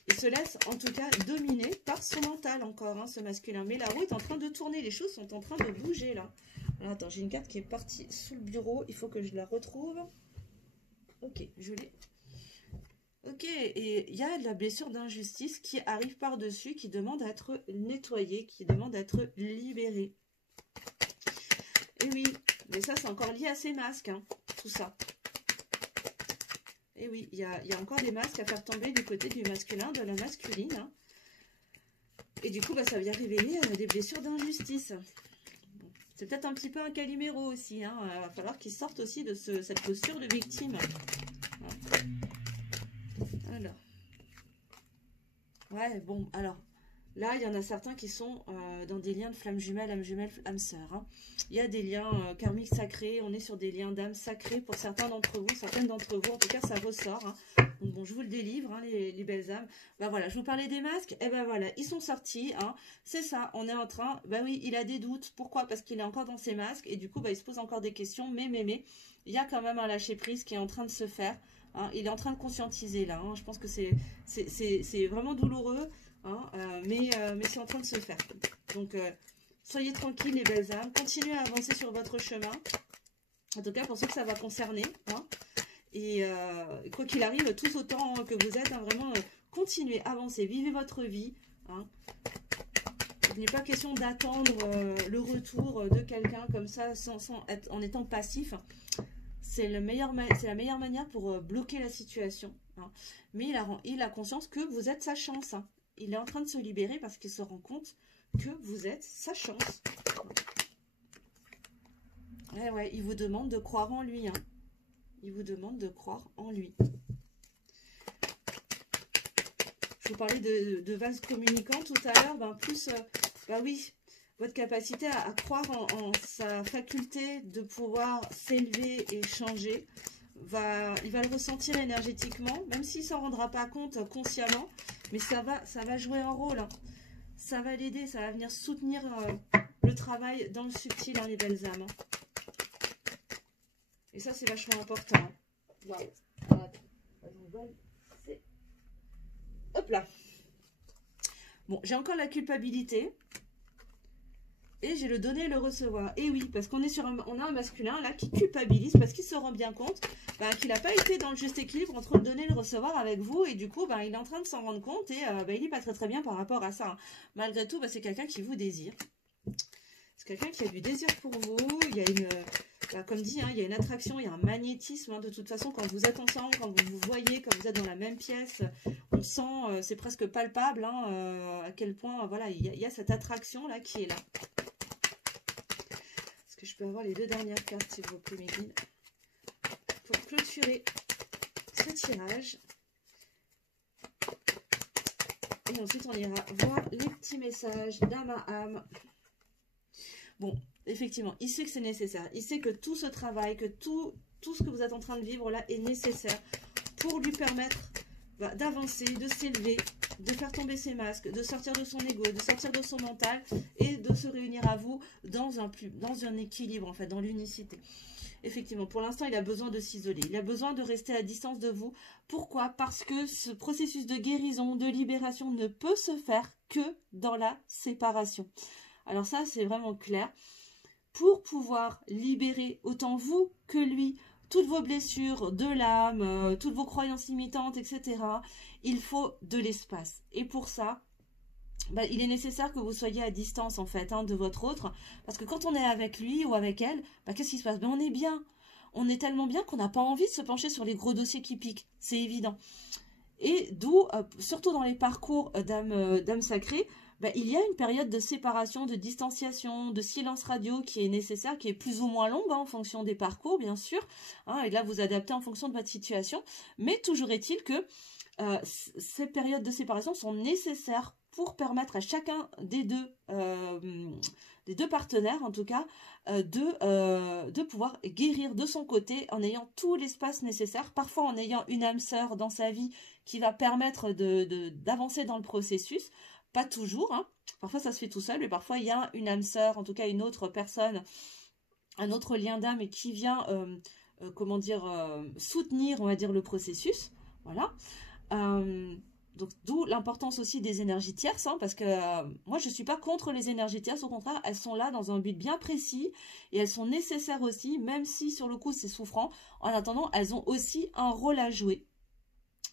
Il se laisse en tout cas dominer par son mental encore, hein, ce masculin. Mais la roue est en train de tourner. Les choses sont en train de bouger là. Alors, attends, j'ai une carte qui est partie sous le bureau. Il faut que je la retrouve. Ok, je l'ai. Ok, et il y a de la blessure d'injustice qui arrive par-dessus, qui demande à être nettoyée, qui demande à être libérée. Et oui, mais ça c'est encore lié à ces masques, hein, tout ça. Et oui, il y a encore des masques à faire tomber du côté du masculin, de la masculine. Hein. Et du coup, bah, ça vient révéler des blessures d'injustice. Bon, c'est peut-être un petit peu un Calimero aussi. Hein. Il va falloir qu'il sorte aussi de cette posture de victime. Alors. Ouais, bon, alors. Là, il y en a certains qui sont dans des liens de flammes jumelles, âmes sœurs. Hein. Il y a des liens karmiques sacrés. On est sur des liens d'âmes sacrées pour certains d'entre vous, certaines d'entre vous. En tout cas, ça ressort. Hein. Donc bon, je vous le délivre, hein, les belles âmes. Ben voilà, je vous parlais des masques. Et ben voilà, ils sont sortis. Hein. C'est ça, on est en train... Ben oui, il a des doutes. Pourquoi? Parce qu'il est encore dans ses masques. Et du coup, ben, il se pose encore des questions. Mais, il y a quand même un lâcher-prise qui est en train de se faire. Hein. Il est en train de conscientiser là. Hein. Je pense que c'est vraiment douloureux. Hein, mais c'est en train de se faire. Donc, soyez tranquilles les belles âmes. Continuez à avancer sur votre chemin. En tout cas, pour ceux que ça va concerner. Hein, et quoi qu'il arrive, tous autant que vous êtes, hein, vraiment, continuez, avancez, vivez votre vie. Hein. Il n'est pas question d'attendre le retour de quelqu'un comme ça, en étant passif. C'est la meilleure manière pour bloquer la situation. Hein. Mais il a conscience que vous êtes sa chance. Hein. Il est en train de se libérer parce qu'il se rend compte que vous êtes sa chance. Ouais, il vous demande de croire en lui. Hein. Il vous demande de croire en lui. Je vous parlais de vase communicant tout à l'heure. Ben plus, ben oui, votre capacité à croire en sa faculté de pouvoir s'élever et changer. Il va le ressentir énergétiquement, même s'il ne s'en rendra pas compte consciemment, mais ça va jouer un rôle. Hein. Ça va l'aider, ça va venir soutenir le travail dans le subtil, hein, les belles âmes. Hein. Et ça, c'est vachement important. Hein. Waouh. hop là. Bon, j'ai encore la culpabilité. Et j'ai le donner et le recevoir. Et oui, parce qu'on est sur on a un masculin là qui culpabilise parce qu'il se rend bien compte qu'il n'a pas été dans le juste équilibre entre le donner et le recevoir avec vous. Et du coup, il est en train de s'en rendre compte et il n'est pas très très bien par rapport à ça. Hein. Malgré tout, c'est quelqu'un qui vous désire. C'est quelqu'un qui a du désir pour vous. Il y a une, comme dit, hein, il y a une attraction, il y a un magnétisme. Hein, de toute façon, quand vous êtes ensemble, quand vous vous voyez, quand vous êtes dans la même pièce, on sent, c'est presque palpable hein, à quel point, voilà, il y a cette attraction là qui est là. Est-ce que je peux avoir les deux dernières cartes, s'il vous plaît, mes guides, pour clôturer ce tirage. Et ensuite, on ira voir les petits messages d'âme à âme. Bon, effectivement, il sait que c'est nécessaire. Il sait que tout ce travail, que tout ce que vous êtes en train de vivre là est nécessaire pour lui permettre d'avancer, de s'élever, de faire tomber ses masques, de sortir de son ego, de sortir de son mental et de se réunir à vous dans un équilibre, en fait, dans l'unicité. Effectivement, pour l'instant, il a besoin de s'isoler. Il a besoin de rester à distance de vous. Pourquoi? Parce que ce processus de guérison, de libération ne peut se faire que dans la séparation. Alors ça, c'est vraiment clair. Pour pouvoir libérer autant vous que lui, toutes vos blessures de l'âme, toutes vos croyances limitantes, etc., il faut de l'espace. Et pour ça, il est nécessaire que vous soyez à distance, en fait, hein, de votre autre. Parce que quand on est avec lui ou avec elle, qu'est-ce qui se passe? On est bien. On est tellement bien qu'on n'a pas envie de se pencher sur les gros dossiers qui piquent. C'est évident. Et d'où, surtout dans les parcours d'âme sacrée, il y a une période de séparation, de distanciation, de silence radio qui est nécessaire, qui est plus ou moins longue hein, en fonction des parcours, bien sûr. Hein, et là, vous adaptez en fonction de votre situation. Mais toujours est-il que ces périodes de séparation sont nécessaires pour permettre à chacun des deux partenaires, en tout cas, de pouvoir guérir de son côté en ayant tout l'espace nécessaire, parfois en ayant une âme sœur dans sa vie qui va permettre d'avancer dans le processus. Pas toujours, hein. Parfois ça se fait tout seul, mais parfois il y a une âme sœur, en tout cas une autre personne, un autre lien d'âme qui vient, soutenir, on va dire, le processus. Voilà. Donc d'où l'importance aussi des énergies tierces, hein, parce que moi je ne suis pas contre les énergies tierces, au contraire, elles sont là dans un but bien précis et elles sont nécessaires aussi, même si sur le coup c'est souffrant. En attendant, elles ont aussi un rôle à jouer.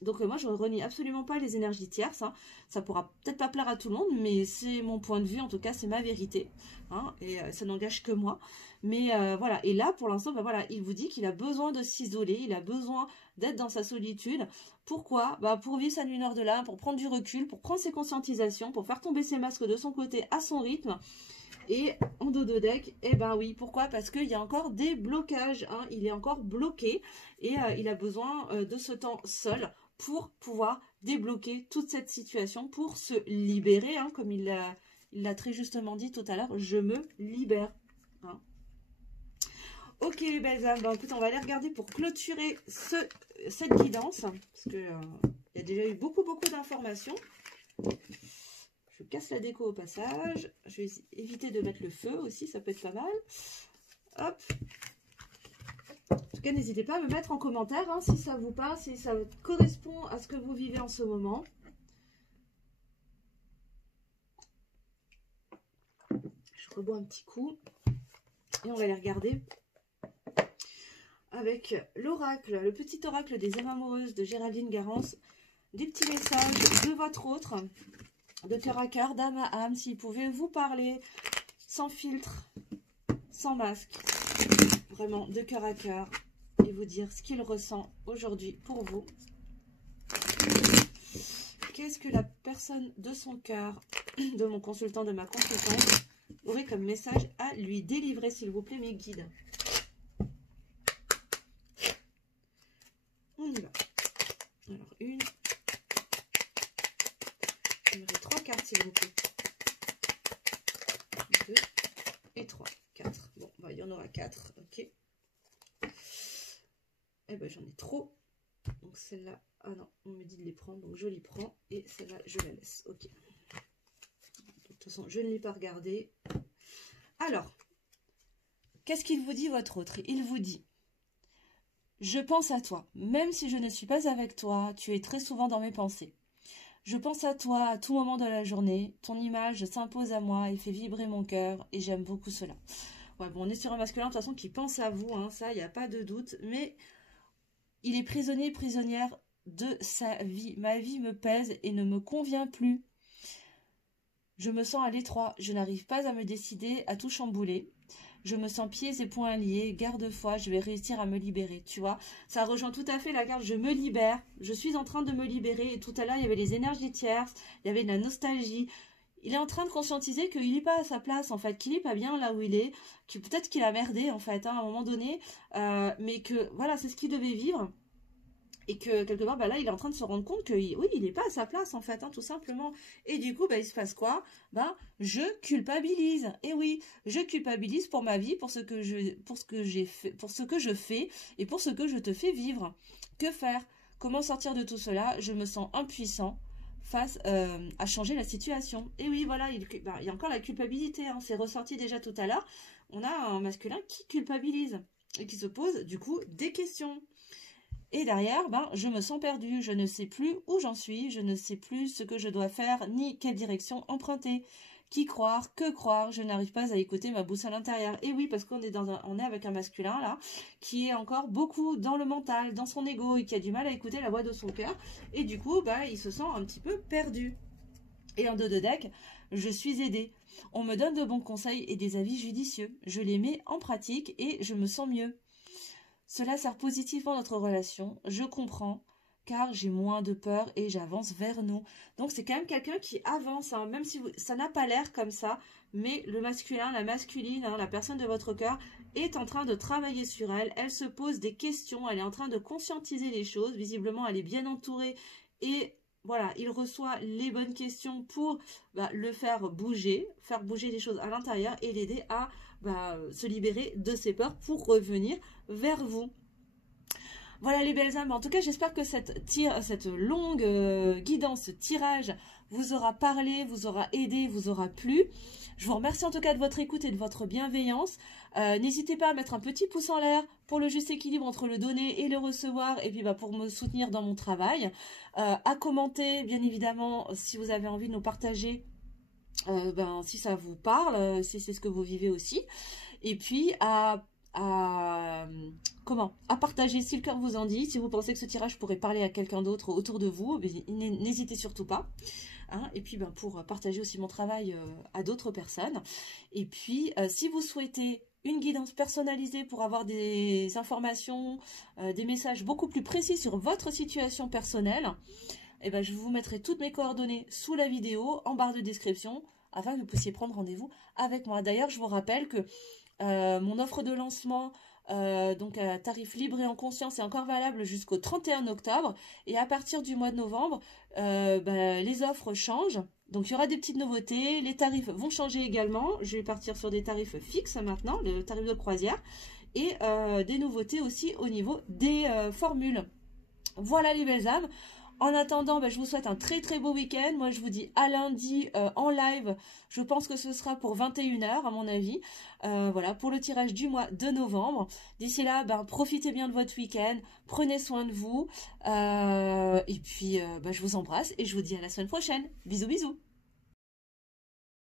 Donc moi je ne renie absolument pas les énergies tierces, hein. Ça pourra peut-être pas plaire à tout le monde, mais c'est mon point de vue, en tout cas c'est ma vérité, hein, et ça n'engage que moi. Mais voilà, et là pour l'instant, voilà, il vous dit qu'il a besoin de s'isoler, il a besoin d'être dans sa solitude. Pourquoi? Pour vivre sa nuit noire de l'âme, pour prendre du recul, pour prendre ses conscientisations, pour faire tomber ses masques de son côté à son rythme. Et en dodo deck, oui, pourquoi? Parce qu'il y a encore des blocages, hein, il est encore bloqué et il a besoin de ce temps seul pour pouvoir débloquer toute cette situation, pour se libérer, hein, comme il l'a très justement dit tout à l'heure, je me libère. Hein. Ok les belles âmes, écoute, on va aller regarder pour clôturer cette guidance, parce que il y a déjà eu beaucoup d'informations. Je casse la déco au passage. Je vais éviter de mettre le feu aussi, ça peut être pas mal. Hop. En tout cas, n'hésitez pas à me mettre en commentaire hein, si ça vous parle, si ça correspond à ce que vous vivez en ce moment. Je rebois un petit coup. Et on va aller regarder avec l'oracle, le petit oracle des âmes amoureuses de Géraldine Garance, des petits messages de votre autre, de cœur à cœur, d'âme à âme, s'il pouvait vous parler sans filtre, sans masque, vraiment de cœur à cœur, et vous dire ce qu'il ressent aujourd'hui pour vous. Qu'est-ce que la personne de son cœur, de mon consultant, de ma consultante, aurait comme message à lui délivrer, s'il vous plaît, mes guides? On y va. Alors, une. J'aimerais 3 cartes, s'il vous plaît. 2 et 3. 4. Bon, il y en aura 4. Ok. Eh ben, j'en ai trop. Donc, celle-là. Ah non, on me dit de les prendre. Donc, je les prends. Et celle-là, je la laisse. Ok. De toute façon, je ne l'ai pas regardé. Alors, qu'est-ce qu'il vous dit, votre autre? Il vous dit: je pense à toi. Même si je ne suis pas avec toi, tu es très souvent dans mes pensées. Je pense à toi à tout moment de la journée. Ton image s'impose à moi et fait vibrer mon cœur et j'aime beaucoup cela. Ouais, bon, on est sur un masculin de toute façon qui pense à vous, hein, ça, il n'y a pas de doute. Mais il est prisonnier et prisonnière de sa vie. Ma vie me pèse et ne me convient plus. Je me sens à l'étroit. Je n'arrive pas à me décider à tout chambouler. Je me sens pieds et poings liés, garde-foi, je vais réussir à me libérer, tu vois. Ça rejoint tout à fait la carte, je me libère, je suis en train de me libérer. Et tout à l'heure, il y avait les énergies tierces, il y avait de la nostalgie. Il est en train de conscientiser qu'il n'est pas à sa place, en fait, qu'il n'est pas bien là où il est, que peut-être qu'il a merdé, en fait, hein, à un moment donné, mais que, voilà, c'est ce qu'il devait vivre. Et que quelque part, bah là, il est en train de se rendre compte que oui, il n'est pas à sa place, en fait, hein, tout simplement. Et du coup, bah, il se passe quoi? Bah, je culpabilise. Et oui, je culpabilise pour ma vie, pour ce que j'ai fait, pour ce que je fais et pour ce que je te fais vivre. Que faire? Comment sortir de tout cela? Je me sens impuissant face à changer la situation. Et oui, voilà, il y a encore la culpabilité, hein, c'est ressorti déjà tout à l'heure. On a un masculin qui culpabilise et qui se pose, du coup, des questions. Et derrière, ben, je me sens perdue, je ne sais plus où j'en suis, je ne sais plus ce que je dois faire, ni quelle direction emprunter. Qui croire, que croire, je n'arrive pas à écouter ma boussole intérieure. Et oui, parce qu'on est on est avec un masculin là, qui est encore beaucoup dans le mental, dans son ego, et qui a du mal à écouter la voix de son cœur. Et du coup, bah, il se sent un petit peu perdu. Et en dos de deck, je suis aidée. On me donne de bons conseils et des avis judicieux. Je les mets en pratique et je me sens mieux. Cela sert positivement notre relation, je comprends, car j'ai moins de peur et j'avance vers nous. Donc c'est quand même quelqu'un qui avance, hein, même si ça n'a pas l'air comme ça, mais le masculin, la masculine, hein, la personne de votre cœur est en train de travailler sur elle, elle se pose des questions, elle est en train de conscientiser les choses, visiblement elle est bien entourée et voilà, il reçoit les bonnes questions pour le faire bouger les choses à l'intérieur et l'aider à se libérer de ses peurs pour revenir vers vous. Voilà les belles âmes, en tout cas j'espère que cette longue guidance, tirage vous aura parlé, vous aura aidé, vous aura plu. Je vous remercie en tout cas de votre écoute et de votre bienveillance. N'hésitez pas à mettre un petit pouce en l'air pour le juste équilibre entre le donner et le recevoir et puis pour me soutenir dans mon travail. À commenter bien évidemment si vous avez envie de nous partager si ça vous parle, si c'est ce que vous vivez aussi. Et puis à partager si le cœur vous en dit, si vous pensez que ce tirage pourrait parler à quelqu'un d'autre autour de vous, n'hésitez surtout pas. Hein, et puis pour partager aussi mon travail à d'autres personnes. Et puis si vous souhaitez une guidance personnalisée pour avoir des informations, des messages beaucoup plus précis sur votre situation personnelle, je vous mettrai toutes mes coordonnées sous la vidéo, en barre de description, afin que vous puissiez prendre rendez-vous avec moi. D'ailleurs, je vous rappelle que mon offre de lancement, donc à tarif libre et en conscience, est encore valable jusqu'au 31 octobre. Et à partir du mois de novembre, les offres changent. Donc il y aura des petites nouveautés, les tarifs vont changer également. Je vais partir sur des tarifs fixes maintenant, le tarif de croisière. Et des nouveautés aussi au niveau des formules. Voilà les belles âmes. En attendant, je vous souhaite un très très beau week-end. Moi, je vous dis à lundi en live. Je pense que ce sera pour 21 h à mon avis. Voilà, pour le tirage du mois de novembre. D'ici là, profitez bien de votre week-end. Prenez soin de vous. Et puis, je vous embrasse et je vous dis à la semaine prochaine. Bisous, bisous.